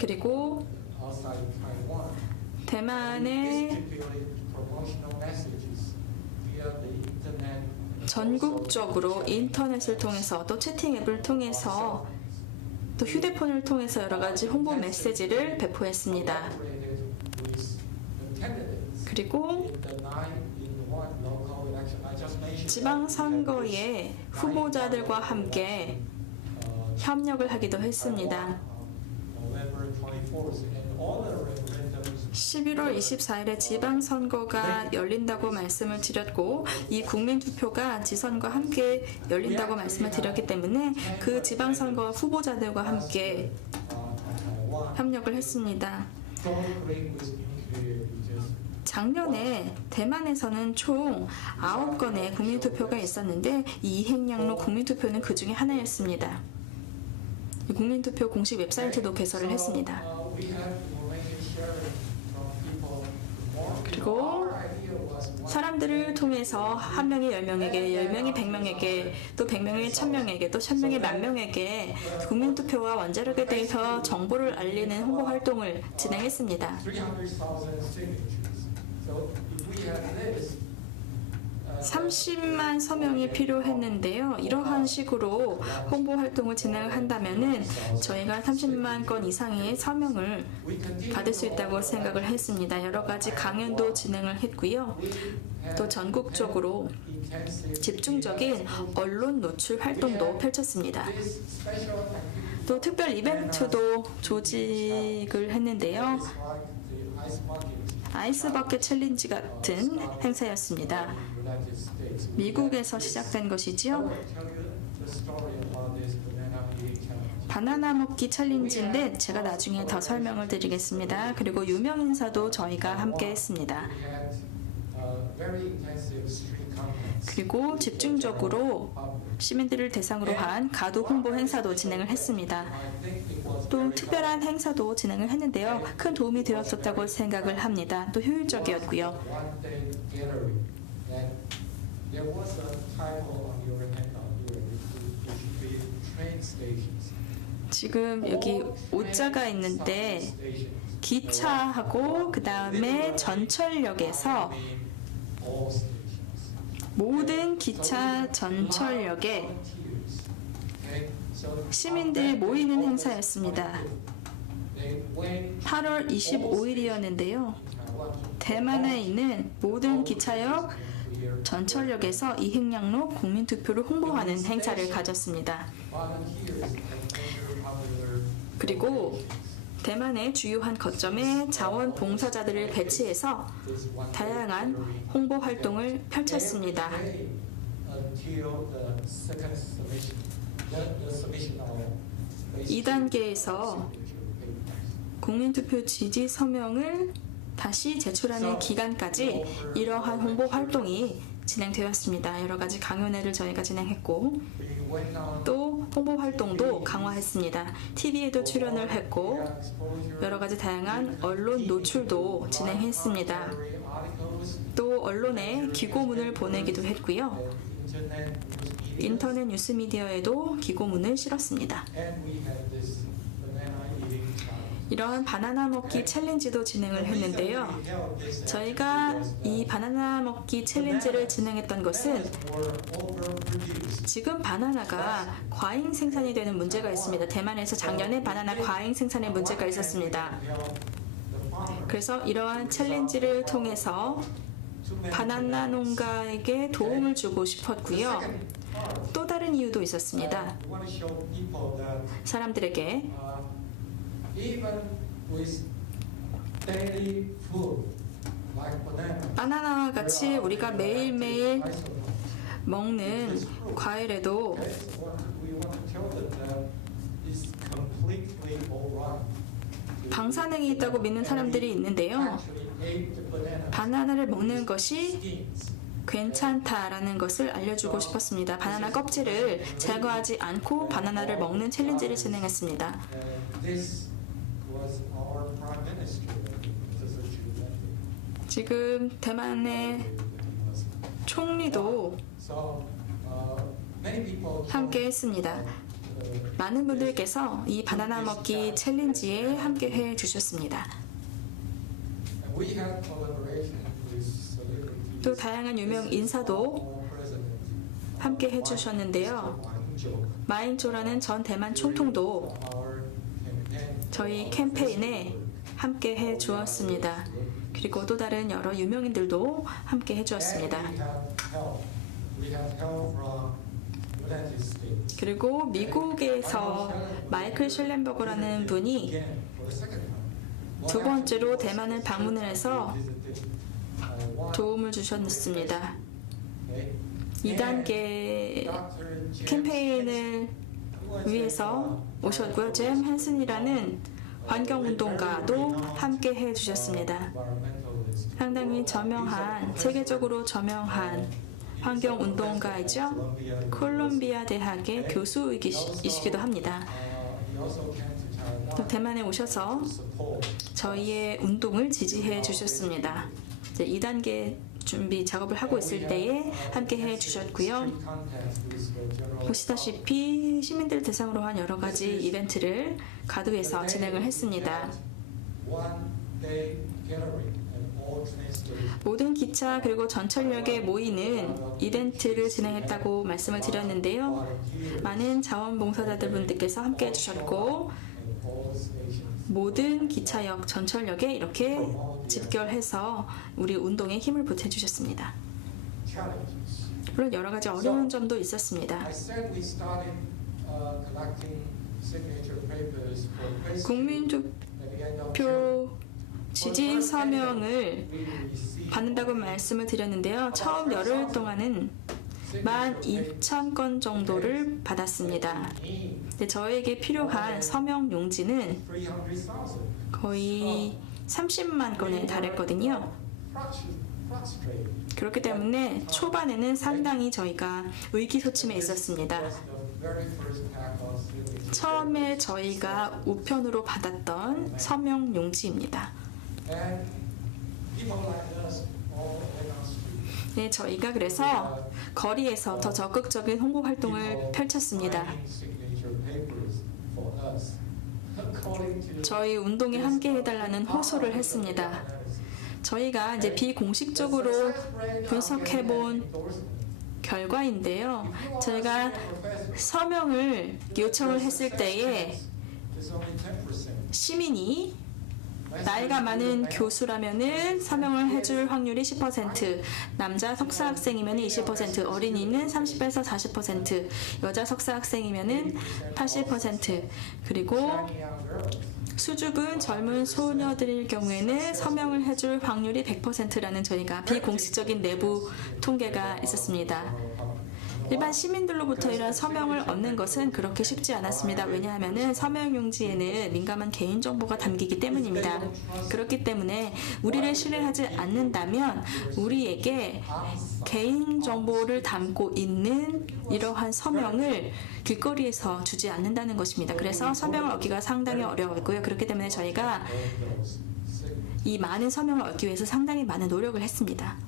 그리고 대만의 전국적으로 인터넷을 통해서 또 채팅 앱을 통해서 또 휴대폰을 통해서 여러 가지 홍보 메시지를 배포했습니다. 그리고 지방선거에 후보자들과 함께 협력을 하기도 했습니다. 11월 24일에 지방선거가 열린다고 말씀을 드렸고 이 국민투표가 지선과 함께 열린다고 말씀을 드렸기 때문에 그 지방선거 후보자들과 함께 협력을 했습니다. collaborating with nuclear users. 작년에 대만에서는 총 9건의 국민투표가 있었는데 이 이행양로 국민투표는 그 중에 하나였습니다. 이 국민투표 공식 웹사이트도 개설을 했습니다. We have information sharing from people. 그리고 Our idea was one 사람들을 통해서 한 명이 10명에게, 10명이 100명에게, 또 100명이 1000명에게, 또 1000명이 10,000명에게 국민투표와 원자력에 대해서 정보를 알리는 홍보 활동을 진행했습니다. 300,000 signatures. So if we have this, 30만 서명이 필요했는데요. 이러한 식으로 홍보 활동을 진행을 한다면은 저희가 30만 건 이상의 서명을 we continue 받을 수 있다고 생각을 했습니다. 여러 가지 강연도 진행을 했고요. 또 전국적으로 intensive 집중적인 언론 노출 활동도 펼쳤습니다. this special activity 또 특별 이벤트도 조직을 했는데요. is like the ice bucket 아이스 버킷 챌린지 같은 행사였습니다. in the United States. 미국에서 시작된 것이지요. I will tell you the story about this banana eating challenge. 바나나 먹기 챌린지인데 제가 나중에 더 설명을 드리겠습니다. 그리고 유명 인사도 저희가 함께 했습니다. We had very intensive street campaigns. 그리고 집중적으로 시민들을 대상으로 한 가두 홍보 행사도 진행을 했습니다. I think it was 또 특별한 행사도 진행을 했는데요. 큰 도움이 되었었다고 생각을 합니다. 또 효율적이었고요. one day gallery, and there was a title on your handout here, which should be train stations. 지금 여기 오자가 있는데 기차하고 그 다음에 전철역에서 All stations. 모든 기차 전철역에 Okay, so 시민들이 모이는 행사였습니다. they went 8월 25일이었는데요. 대만에 있는 모든 기차역, here. 전철역에서 이행양로 국민투표를 홍보하는 행사를 가졌습니다. Volunteers and major popular 그리고 대만의 주요한 거점에 자원봉사자들을 배치해서 this one 다양한 홍보 활동을 펼쳤습니다. day until the second submission, the submission of basic 2단계에서 signature papers. 국민투표 지지 서명을 다시 제출하는 기간까지 이러한 홍보 활동이 진행되었습니다. 여러 가지 강연회를 저희가 진행했고 We went on 또 홍보 활동도 강화했습니다. TV에도 출연을 했고 exposure 여러 가지 다양한 언론 노출도 진행했습니다. articles, 또 언론에 기고문을 보내기도 했고요. internet news media, 인터넷 뉴스 미디어에도 기고문을 실었습니다. and we had this banana eating challenge. 이러한 바나나 먹기 챌린지도 진행을 했는데요. We held this 저희가 이 바나나 먹기 챌린지를 진행했던 것은 were overproduced. 지금 바나나가 과잉 생산이 되는 문제가 있습니다. 대만에서 작년에 바나나 과잉 생산의 문제가 있었습니다. 그래서 이러한 챌린지를 통해서 바나나 농가에게 도움을 주고 싶었고요. 또 다른 이유도 있었습니다. We want to show people that 사람들에게 even with daily food like banana, 바나나와 같이 우리가 매일매일 먹는 과일에도 we want to tell them that it's completely alright. 방사능이 있다고 믿는 사람들이 있는데요. Actually ate the banana 바나나를 먹는 것이 skins. 괜찮다라는 것을 알려주고 싶었습니다. 바나나 껍질을 제거하지 않고 바나나를 먹는 챌린지를 진행했습니다. This was our prime minister. 지금 대만의 총리도 So many people 함께 했습니다. 많은 분들께서 이 바나나 먹기 챌린지에 함께 해 주셨습니다. and we had collaboration with celebrities. 또 다양한 유명 인사도 Our president, 함께 해 주셨는데요. 마잉조라는 전 대만 총통도 our campaign. 저희 캠페인에 함께 해 주었습니다. 그리고 또 다른 여러 유명인들도 함께 해 주었습니다. We have help from United States. 그리고 미국에서 마이클 슐렌버거라는 분이 Again, for the second time. 두 번째로 대만을 방문을 해서 Visited, one 도움을 주셨습니다. day. 2단계 Dr. James 캠페인을 위해서 오셨고요. 잼 헨슨이라는 환경운동가도 함께 해주셨습니다. 상당히 저명한, 세계적으로 저명한 환경운동가이죠. 콜롬비아 대학의 교수이시기도 합니다. 또 대만에 오셔서 저희의 운동을 지지해 주셨습니다. 이제 2단계 준비 작업을 하고 있을 때에 함께 해 주셨고요. 보시다시피 시민들 대상으로 한 여러 가지 이벤트를 가두에서 진행을 했습니다. 모든 기차 그리고 전철역에 모이는 이벤트를 진행했다고 말씀을 드렸는데요. 많은 자원봉사자분들께서 함께 해주셨고 모든 기차역, 전철역에 이렇게 집결해서 우리 운동에 힘을 보태주셨습니다. 물론 여러 가지 어려운 점도 있었습니다. 국민투표 지지 서명을 받는다고 말씀을 드렸는데요. 처음 열흘 동안은 12,000건 정도를 받았습니다. 근데 저에게 필요한 서명 용지는 거의 30만 건에 달했거든요. 그렇기 때문에 초반에는 상당히 저희가 의기소침해 있었습니다. 처음에 저희가 우편으로 받았던 서명 용지입니다. 네, 저희가 그래서 거리에서 더 적극적인 홍보 활동을 펼쳤습니다. 저희 운동에 함께 해달라는 호소를 했습니다. 저희가 이제 비공식적으로 분석해본 결과인데요. 저희가 서명을 요청을 했을 때에 시민이 나이가 많은 교수라면은 서명을 해줄 확률이 10%, 남자 석사 학생이면은 20%, 어린이는 30에서 40%, 여자 석사 학생이면은 80%, 그리고 수줍은 젊은 소녀들일 경우에는 서명을 해줄 확률이 100%라는 저희가 비공식적인 내부 통계가 있었습니다. 일반 시민들로부터 이런 서명을 얻는 것은 그렇게 쉽지 않았습니다. 왜냐하면 서명 용지에는 민감한 개인정보가 담기기 때문입니다. 그렇기 때문에 우리를 신뢰하지 않는다면 우리에게 개인정보를 담고 있는 이러한 서명을 길거리에서 주지 않는다는 것입니다. 그래서 서명을 얻기가 상당히 어려웠고요. 그렇기 때문에 저희가 이 많은 서명을 얻기 위해서 상당히 많은 노력을 했습니다.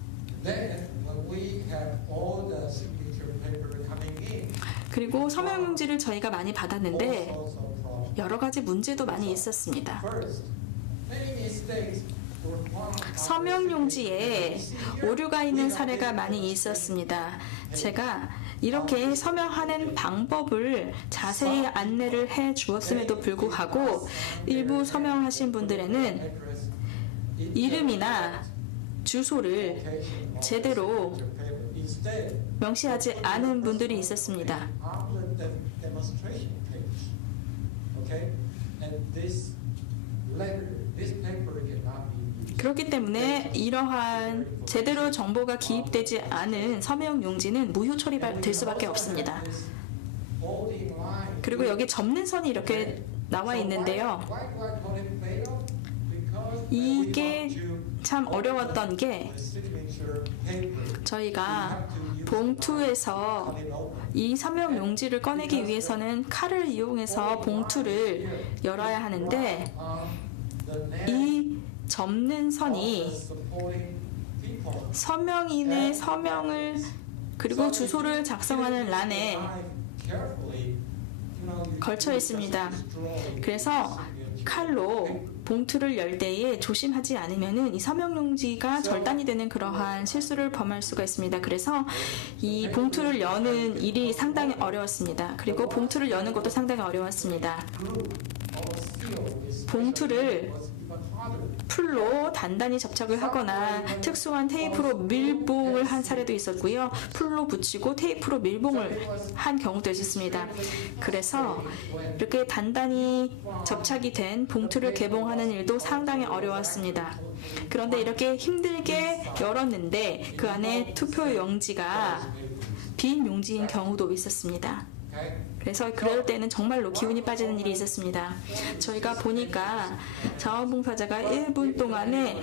그리고 서명 용지를 저희가 많이 받았는데 여러 가지 문제도 많이 있었습니다. 서명 용지에 오류가 있는 사례가 많이 있었습니다. 제가 이렇게 서명하는 방법을 자세히 안내를 해 주었음에도 불구하고 일부 서명하신 분들에는 이름이나 주소를 제대로 명시하지 않은 분들이 있었습니다. 그렇기 때문에 이러한 제대로 정보가 기입되지 않은 서명 용지는 무효 처리될 수밖에 없습니다. 그리고 여기 접는 선이 이렇게 나와 있는데요. 이게 참 어려웠던 게 저희가 봉투에서 이 서명 용지를 꺼내기 위해서는 칼을 이용해서 봉투를 열어야 하는데 이 접는 선이 서명인의 서명을 그리고 주소를 작성하는 란에 걸쳐 있습니다. 그래서 칼로 봉투를 열 때에 조심하지 않으면 이 서명 용지가 절단이 되는 그러한 실수를 범할 수가 있습니다. 그래서 이 봉투를 여는 일이 상당히 어려웠습니다. 그리고 봉투를 여는 것도 상당히 어려웠습니다. 봉투를 풀로 단단히 접착을 하거나 특수한 테이프로 밀봉을 한 사례도 있었고요. 풀로 붙이고 테이프로 밀봉을 한 경우도 있었습니다. 그래서 이렇게 단단히 접착이 된 봉투를 개봉하는 일도 상당히 어려웠습니다. 그런데 이렇게 힘들게 열었는데 그 안에 투표 용지가 빈 용지인 경우도 있었습니다. Okay? 그래서 그럴 때는 정말로 기운이 빠지는 일이 있었습니다. 저희가 보니까 자원봉사자가 1분 동안에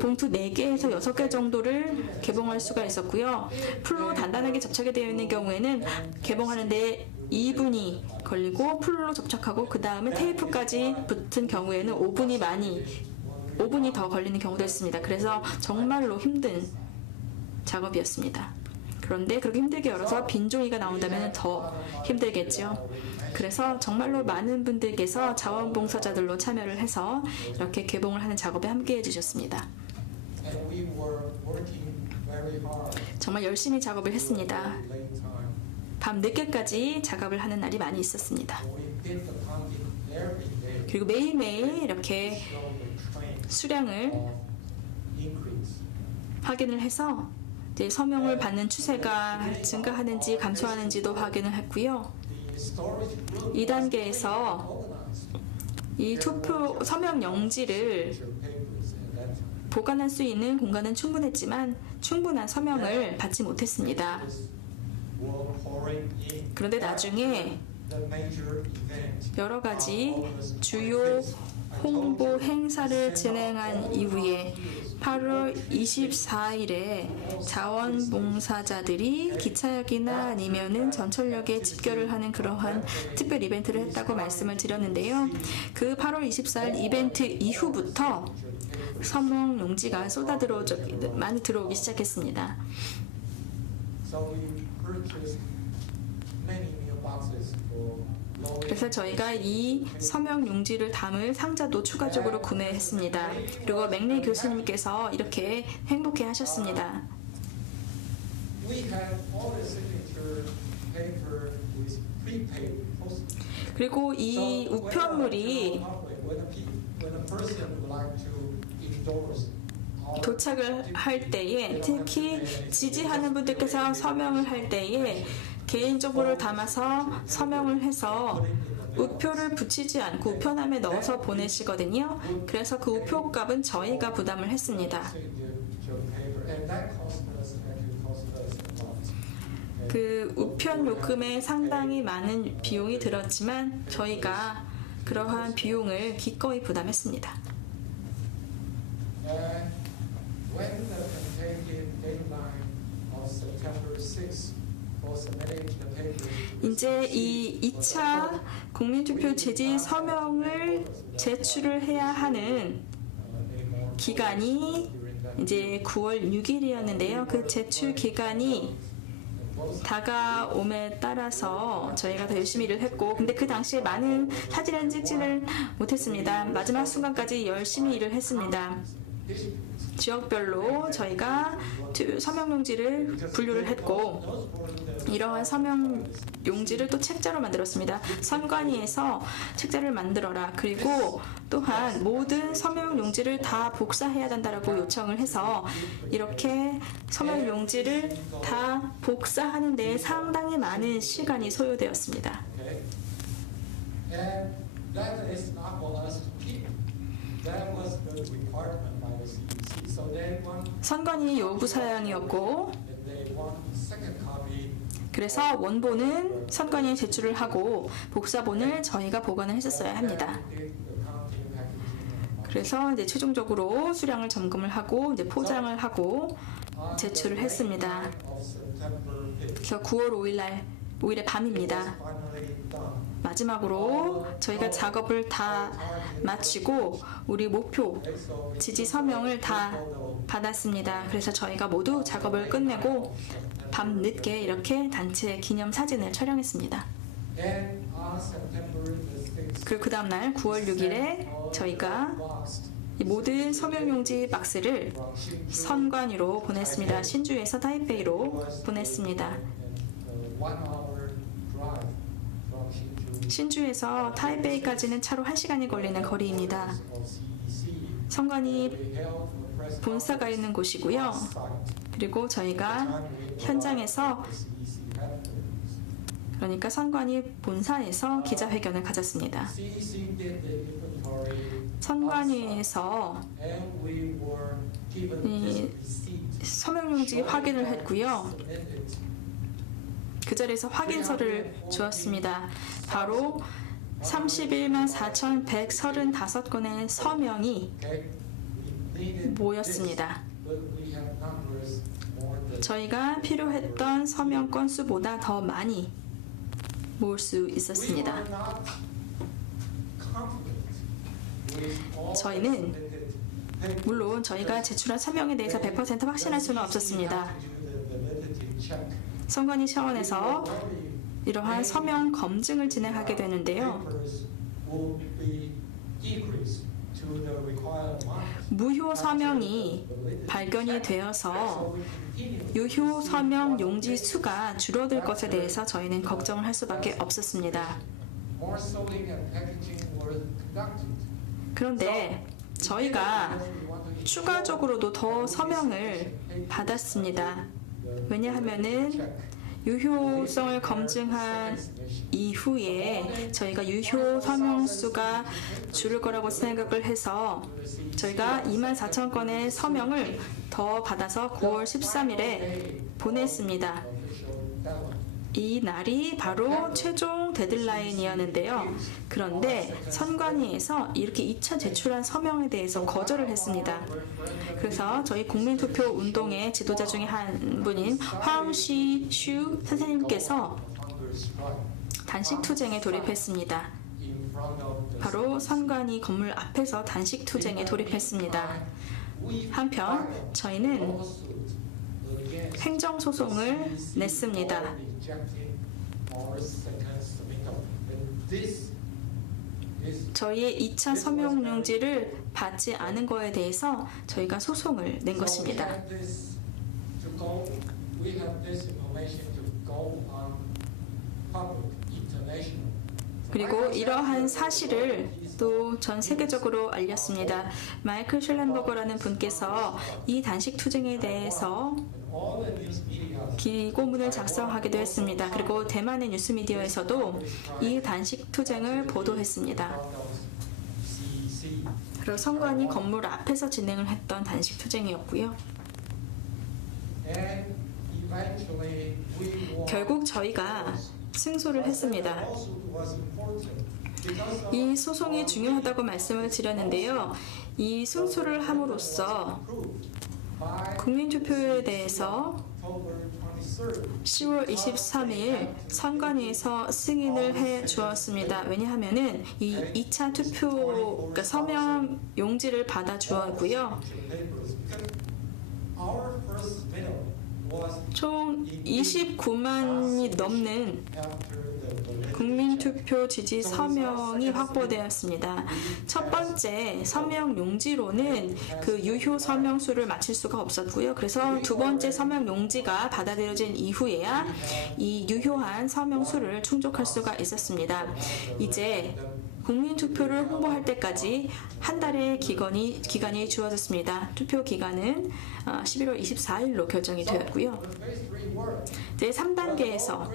봉투 4개에서 6개 정도를 개봉할 수가 있었고요. 풀로 단단하게 접착이 되어 있는 경우에는 개봉하는데 2분이 걸리고 풀로 접착하고 그 다음에 테이프까지 붙은 경우에는 5분이 더 걸리는 경우도 있습니다. 그래서 정말로 힘든 작업이었습니다. 그런데 그렇게 힘들게 열어서 빈 종이가 나온다면 더 힘들겠죠. 그래서 정말로 많은 분들께서 자원봉사자들로 참여를 해서 이렇게 개봉을 하는 작업에 함께 해주셨습니다. And we were working very hard. 정말 열심히 작업을 했습니다. Late time. 밤 늦게까지 작업을 하는 날이 많이 있었습니다. We did the counting every day. 그리고 매일매일 이렇게 Show the trend 수량을 of increase. 확인을 해서 이제 서명을 받는 추세가 증가하는지 감소하는지도 확인을 했고요. The storage room 2단계에서 organized. 이 투표 서명 영지를 Your papers at that time. 보관할 수 있는 공간은 충분했지만 충분한 서명을 받지 못했습니다. Were pouring in. 그런데 나중에 The major event. 여러 가지 주요 홍보 행사를 진행한 이후에 8월 24일에 자원봉사자들이 기차역이나 아니면은 전철역에 집결을 하는 그러한 특별 이벤트를 했다고 말씀을 드렸는데요. 그 8월 24일 이벤트 이후부터 서명 용지가 많이 들어오기 시작했습니다. So we purchased many mailboxes for low 그래서 저희가 이 서명 용지를 담을 상자도 추가적으로 구매했습니다. 그리고 맥리 교수님께서 이렇게 행복해 하셨습니다. We had all the signature paper with prepaid postage. 그리고 이 우편물이 when a person would like to endorse our 도착을 할 때에 특히 지지하는 분들께서 서명을 할 때에 개인정보를 담아서 서명을 해서 우표를 붙이지 않고 우편함에 넣어서 보내시거든요. 그래서 그 우표값은 저희가 부담을 했습니다. signature paper, and that cost us a lot. 그 우편 요금에 상당히 많은 비용이 들었지만 저희가 그러한 비용을 기꺼이 부담했습니다. And when the campaign deadline of September 6th for submitting the papers to 이제 이 2차 국민투표 제지 서명을 제출을 해야 하는 기간이 이제 9월 6일이었는데요. 그 제출 기간이 다가옴에 따라서 저희가 더 열심히 일을 했고, 근데 그 당시에 많은 사진을 찍지를 못했습니다. 마지막 순간까지 열심히 일을 했습니다. 지역별로 저희가 서명용지를 분류를 했고, 이러한 서명용지를 또 책자로 만들었습니다. 선관위에서 책자를 만들어라. 그리고 또한 모든 서명용지를 다 복사해야 된다라고 요청을 해서 이렇게 서명용지를 다 복사하는 데 상당히 많은 시간이 소요되었습니다. Okay. And that is not for us to keep. That was the requirement by the CEC. So they want, 선관위 요구 사항이었고, they want second copy. 그래서 원본은 선관위에 제출을 하고 복사본을 저희가 보관을 했었어야 합니다. Did the counting packaging. 그래서 이제 최종적으로 수량을 점검을 하고 이제 포장을 하고 제출을 했습니다. Of September 5th. 그래서 9월 5일의 밤입니다. Finally done. 마지막으로 저희가 작업을 다 마치고 우리 목표 지지 서명을 다 받았습니다. 그래서 저희가 모두 작업을 끝내고 밤 늦게 이렇게 단체 기념 사진을 촬영했습니다. And on September the 6th, 그리고 그 다음날 9월 6일에 저희가 이 모든 서명용지 박스를 선관위로 보냈습니다. 신주에서 타이페이로 보냈습니다. 1 hour drive from Hsinchu 신주에서 타이베이까지는 차로 1시간이 걸리는 거리입니다. of CEC. 선관위 We held a press 본사가 있는 곳이고요. site. 그리고 저희가 현장에서 CEC headquarters. 그러니까 선관위 본사에서 기자회견을 가졌습니다. CEC did the inventory 선관위에서 and we were given 이 this receipt. 서명용지 확인을 했고요. Submitted. 그 자리에서 확인서를 주었습니다. 바로 31만 4,135건의 서명이 Okay? We needed 모였습니다. this, but we have numbers more than 저희가 필요했던 서명 건수보다 더 많이 모을 수 we 있었습니다. were not confident with all 저희는 submitted papers. 물론 저희가 제출한 서명에 대해서 100% 확신할 수는 없었습니다. 선관위 차원에서 이러한 서명 검증을 진행하게 되는데요. 무효 서명이 발견이 되어서 유효 서명 용지 수가 줄어들 것에 대해서 저희는 걱정을 할 수밖에 없었습니다. 그런데 저희가 추가적으로도 더 서명을 받았습니다. 왜냐하면은 유효성을 검증한 이후에 저희가 유효 서명 수가 줄을 거라고 생각을 해서 저희가 24,000건의 서명을 더 받아서 9월 13일에 보냈습니다. 이 날이 바로 최종 데드라인이었는데요. 그런데 선관위에서 이렇게 2차 제출한 서명에 대해서 거절을 했습니다. 그래서 저희 국민투표 운동의 지도자 중에 한 분인 황시 슈 선생님께서 단식 투쟁에 돌입했습니다. 바로 선관위 건물 앞에서 단식 투쟁에 돌입했습니다. 한편 저희는 행정소송을 냈습니다. 저희의 2차 서명 용지를 받지 않은 거에 대해서 저희가 소송을 낸 것입니다. 그리고 이러한 사실을 또 전 세계적으로 알렸습니다. 마이클 슐렌버거라는 분께서 이 단식 투쟁에 대해서 기고문을 작성하기도 했습니다. 그리고 대만의 뉴스미디어에서도 이 단식 투쟁을 보도했습니다. 그리고 선관위 건물 앞에서 진행을 했던 단식 투쟁이었고요. 결국 저희가 승소를 했습니다. 이 소송이 중요하다고 말씀을 드렸는데요. 이 승소를 함으로써 국민투표에 대해서 10월 23일 선관위에서 승인을 해 주었습니다. 왜냐하면은 이 2차 투표 그러니까 서명 용지를 받아 주었고요. 총 29만이 넘는 국민투표 지지 서명이 확보되었습니다. 첫 번째 서명 용지로는 그 유효 서명 수를 맞출 수가 없었고요. 그래서 두 번째 서명 용지가 받아들여진 이후에야 이 유효한 서명 수를 충족할 수가 있었습니다. 이제 국민투표를 홍보할 때까지 한 달의 기간이 주어졌습니다. 투표 기간은 11월 24일로 결정이 되었고요. 제3단계에서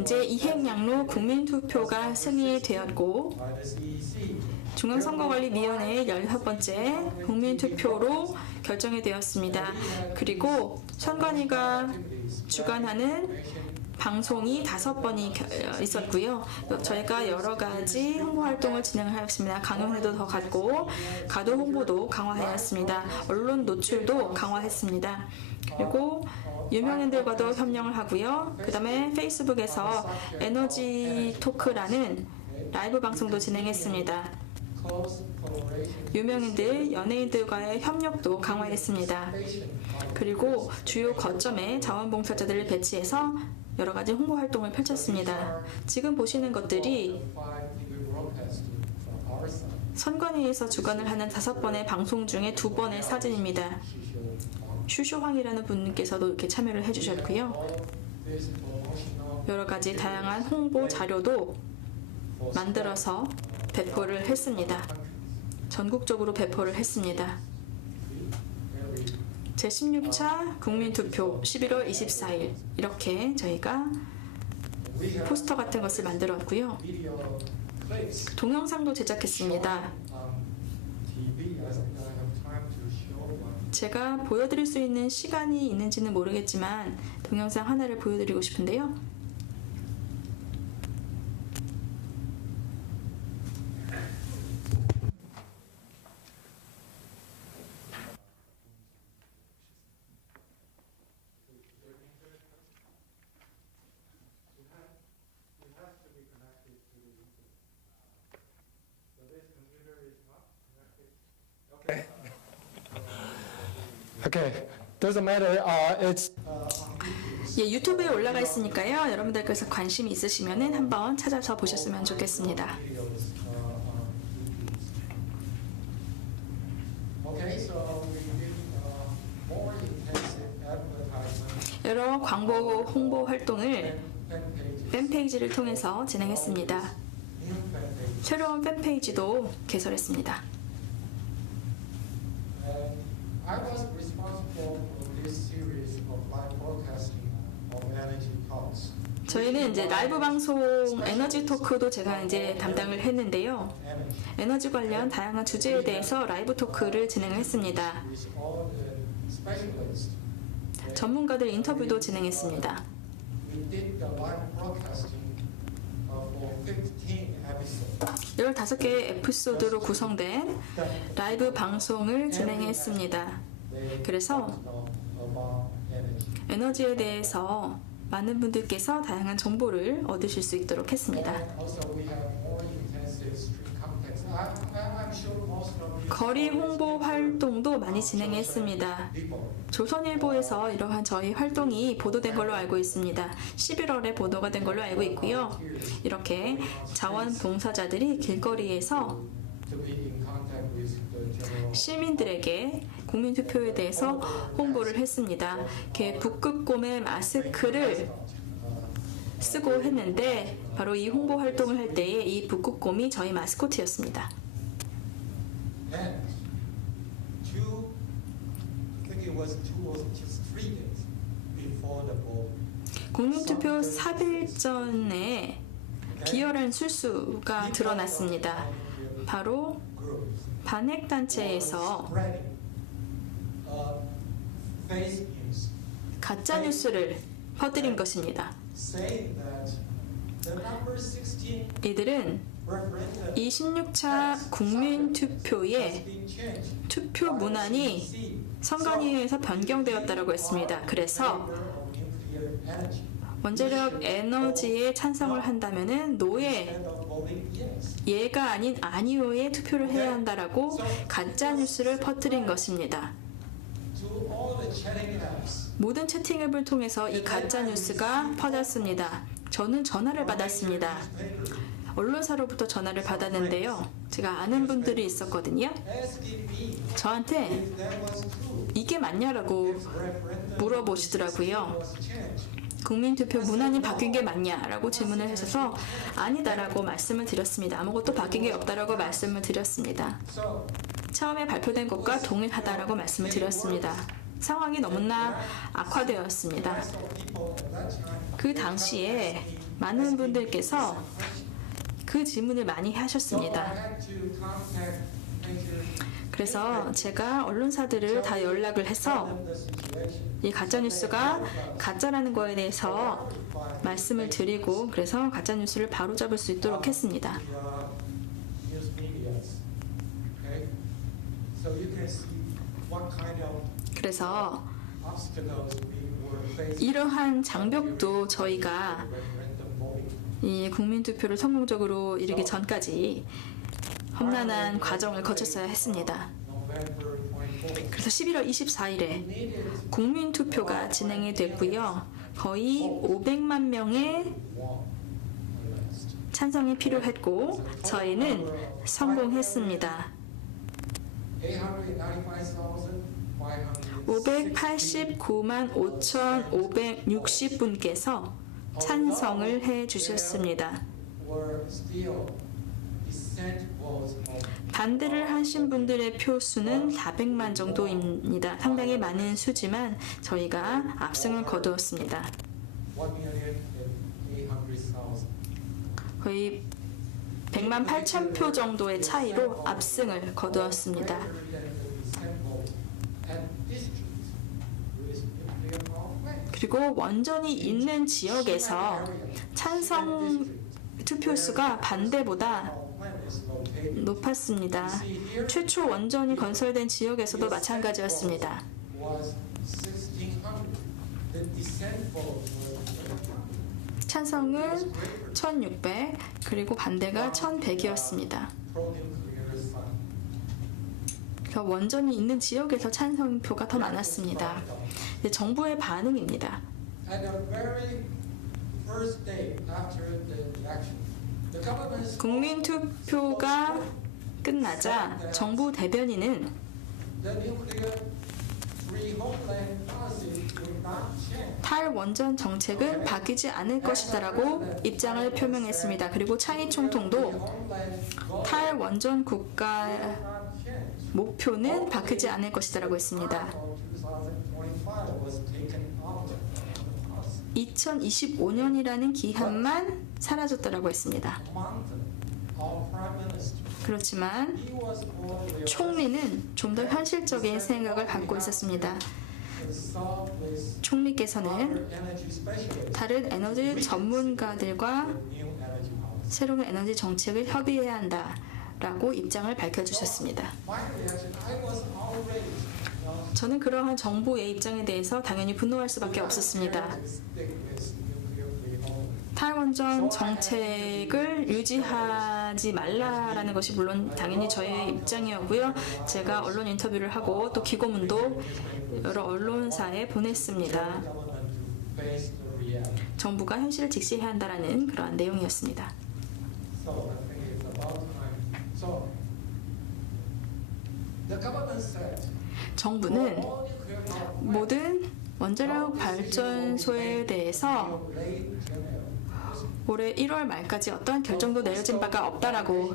이제 이행양로 국민투표가 승인이 되었고 중앙선거관리위원회의 16번째 국민투표로 결정이 되었습니다. 그리고 선관위가 주관하는 방송이 5번이 있었고요. 저희가 여러 가지 홍보 활동을 진행하였습니다. 강연회도 더 갖고 가도 홍보도 강화하였습니다. 언론 노출도 강화했습니다. 그리고 유명인들과도 협력을 하고요. 그 다음에 페이스북에서 에너지 토크라는 라이브 방송도 진행했습니다. 유명인들, 연예인들과의 협력도 강화했습니다. 그리고 주요 거점에 자원봉사자들을 배치해서 여러 가지 홍보 활동을 펼쳤습니다. 지금 보시는 것들이 선관위에서 주관을 하는 5번의 방송 중에 2번의 사진입니다. 슈슈황이라는 분께서도 이렇게 참여를 해주셨고요. 여러 가지 다양한 홍보 자료도 만들어서 배포를 했습니다. 전국적으로 배포를 했습니다. 제16차 국민투표 11월 24일 이렇게 저희가 포스터 같은 것을 만들었고요. 동영상도 제작했습니다. 제가 보여드릴 수 있는 시간이 있는지는 모르겠지만 동영상 하나를 보여드리고 싶은데요. Okay, doesn't matter. It's 예, 유튜브에 올라가 있으니까요. 여러분들께서 관심이 있으시면 한번 찾아서 보셨으면 좋겠습니다. videos on YouTube. Okay, so we did more intensive advertisement 여러 광고 홍보 활동을 fan pages, 팬페이지를 통해서 진행했습니다. new fan pages. 새로운 팬페이지도 개설했습니다. And I was responsible for this series of live broadcasting of energy talks. 저희는 이제 라이브 방송 에너지 토크도 제가 이제 담당을 했는데요. Energy 에너지 관련 다양한 주제에 대해서 라이브 토크를 진행했습니다. with all the specialists. 전문가들 인터뷰도 진행했습니다. We did the live broadcasting for 15 episodes. 15개의 에피소드로 구성된 라이브 방송을 진행했습니다. 그래서 About energy. 에너지에 대해서 많은 분들께서 다양한 정보를 얻으실 수 있도록 했습니다. And also we have more intensive street contacts. I'm sure most of you 거리 홍보 활동도 많이 진행했습니다. people. 조선일보에서 이러한 저희 활동이 보도된 걸로 알고 있습니다. 11월에 보도가 된 걸로 알고 있고요. 이렇게 자원봉사자들이 길거리에서 To be in contact with the general. 시민들에게 국민투표에 대해서 홍보를 했습니다. 이렇게 북극곰의 마스크를 쓰고 했는데 바로 이 홍보 활동을 할 때에 이 북극곰이 저희 마스코트였습니다. And I think it was 2 or just 3 days before the vote. 국민투표 4일 전에 비열한 술수가 드러났습니다. 바로 Groups 반핵단체에서 spreading fake news, 가짜뉴스를 퍼뜨린 것입니다. saying that the number 16 이들은 referendum 이 16차 국민투표에 has been changed. 투표 문안이 선관위에서 변경되었다고 했습니다. 그래서 Nuclear energy. 원자력 에너지에 찬성을 한다면은 노예 Instead of voting yes. 예가 아닌 아니오에 투표를 해야 한다라고 가짜 뉴스를 퍼뜨린 것입니다. To all the chatting apps. 모든 채팅 앱을 통해서 이 가짜 뉴스가 퍼졌습니다. 저는 전화를 받았습니다. Paper 언론사로부터 전화를 받았는데요. 제가 아는 분들이 있었거든요. asking me 저한테 if that was true. 이게 맞냐라고 If referendum 물어보시더라고요. was changed. 국민투표 문안이 바뀐 게 맞냐라고 질문을 하셔서 아니다라고 말씀을 드렸습니다. 아무것도 바뀐 게 없다라고 말씀을 드렸습니다. So 처음에 발표된 것과 동일하다라고 말씀을 드렸습니다. 상황이 너무나 악화되었습니다. so people at that time 그 당시에 많은 분들께서 그 질문을 많이 so I 하셨습니다. had to contact major 그래서 제가 언론사들을 다 연락을 해서 them the situation. 이 가짜뉴스가 가짜라는 거에 대해서 말씀을 드리고 그래서 가짜뉴스를 바로잡을 수 있도록 했습니다. The news medias. Okay? So you can see what kind of 그래서 obstacles we were facing 이러한 장벽도 저희가 referendum voting. 이 국민투표를 성공적으로 이르기 전까지 험난한 과정을 거쳤어야 했습니다. November 24th. 그래서 11월 24일에 Needed 국민투표가 진행이 됐고요. 거의 500만 명의 one arrest. 찬성이 필요했고 저희는 성공했습니다. 589만 5,560분께서 찬성을 해주셨습니다. were still dissent votes of 반대를 하신 분들의 표수는 400만 정도입니다. 상당히 많은 수지만 저희가 압승을 거두었습니다. 1,800,000. 거의 100만 8천 표 정도의 차이로 압승을 거두었습니다. Greater than the dissent vote and districts with nuclear power plants. 그리고 원전이 있는 지역에서 찬성 투표수가 반대보다 높았습니다. 최초 원전이 건설된 지역에서도 마찬가지였습니다. was 1,600. The dissent vote was 찬성은 1600, 그리고 반대가 1100이었습니다. pro-nuclear side. 그러니까 원전이 있는 지역에서 찬성표가 더 많았습니다. 이제 정부의 반응입니다. At the very first day after the election, the government's 국민투표가 끝나자 정부 대변인은 the nuclear-free homeland policy will not change. 탈원전 정책은 바뀌지 않을 것이다라고 입장을 표명했습니다. 그리고 차이 총통도 Homeland goal 탈원전 국가 will not change. 목표는 바뀌지 않을 것이다라고 했습니다. 2025 was taken out of the policy. 2025년이라는 기한만 사라졌다라고 했습니다. Among them, our prime minister, 그렇지만 he was always 총리는 좀 더 현실적인 생각을 갖고 있었습니다. consult with 총리께서는 other energy specialists 다른 에너지 전문가들과 for new energy policy. 새로운 에너지 정책을 협의해야 한다라고 입장을 밝혀주셨습니다. My reaction, I was outraged. 저는 그러한 정부의 입장에 대해서 당연히 분노할 수밖에 없었습니다. Stick with nuclear-free homeland. 탈원전 정책을 유지하지 말라라는 것이 물론 당연히 저의 입장이었고요. 제가 언론 인터뷰를 하고 또 기고문도 여러 언론사에 보냈습니다. Government to face the reality. 정부가 현실을 직시해야 한다라는 그러한 내용이었습니다. So I think it's about time. So the government said 정부는 all nuclear power plants 모든 원자력 발전소에 대해서 late January 올해 1월 말까지 어떠한 결정도 내려진 바가 없다라고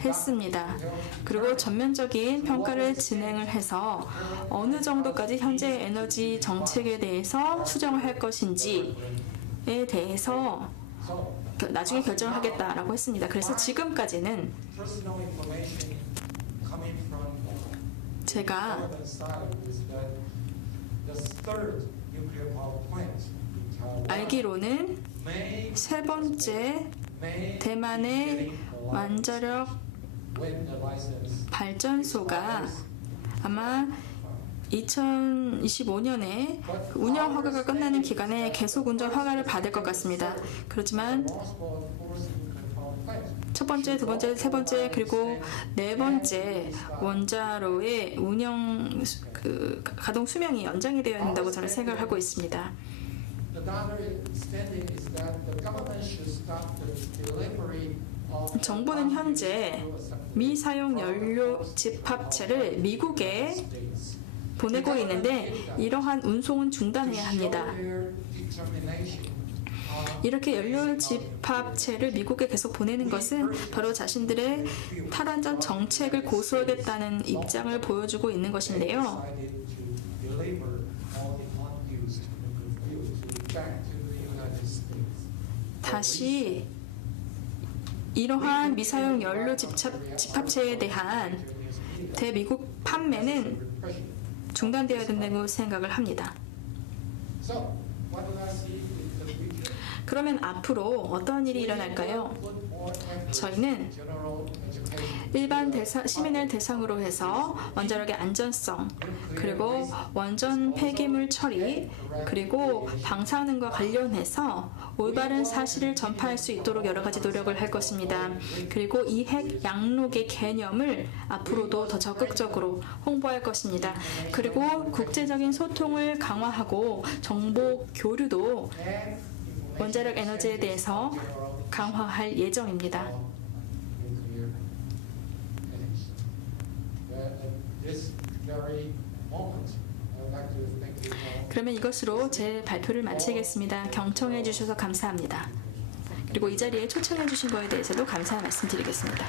했습니다. 그리고 전면적인 평가를 진행을 해서 어느 정도까지 현재 에너지 정책에 대해서 수정을 할 것인지에 대해서 나중에 결정을 하겠다라고 했습니다. 그래서 지금까지는 personal information coming from 제가 government side is that the third nuclear power plant in Taiwan 알기로는 may 세 번째 대만의 원자력 win the license 발전소가 아마 2025년에 운영 허가가 끝나는 기간에 계속 운전 허가를 받을 것 같습니다. 그렇지만 possible force nuclear power plant. 첫 번째, 두 번째, 세 번째 그리고 네 번째 원자로의 운영 가동 수명이 연장이 되어야 한다고 저는 생각을 하고 있습니다. Another standing is that the government should stop the delivery of 정부는 현재 미사용 연료 집합체를 미국에 states. 보내고 있는데 이러한 운송은 중단해야 합니다. Show their determination. 이렇게 연료 집합체를 미국에 계속 보내는 것은 바로 자신들의 탈원전 정책을 고수하겠다는 입장을 보여주고 있는 것인데요. Decided to deliver all the unused nuclear fuel back to the United States. 다시 이러한 미사용 연료 집합체에 대한 대미국 판매는 중단되어야 된다고 생각을 합니다. So, what do I see in the future? 그러면 앞으로 어떤 일이 일어날까요? Put more effort 저희는 in general education. 일반 시민을 대상으로 해서 원자력의 안전성, 그리고 원전 폐기물 처리, 그리고 방사능과 관련해서 올바른 사실을 전파할 수 있도록 여러 가지 노력을 할 것입니다. 그리고 이 핵 양록의 개념을 앞으로도 더 적극적으로 홍보할 것입니다. 그리고 국제적인 소통을 강화하고 정보 교류도 원자력 에너지에 대해서 강화할 예정입니다. Nuclear energy. At this very moment, I would like to thank you all. 그러면 이것으로 제 발표를 마치겠습니다. 경청해 주셔서 감사합니다. 그리고 이 자리에 초청해 주신 거에 대해서도 감사의 말씀 드리겠습니다.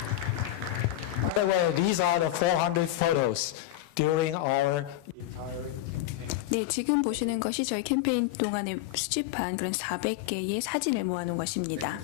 By the way, these are the 400 photos during our Entire campaign. 네, 지금 보시는 것이 저희 캠페인 동안에 수집한 그런 400개의 사진을 모아놓은 것입니다.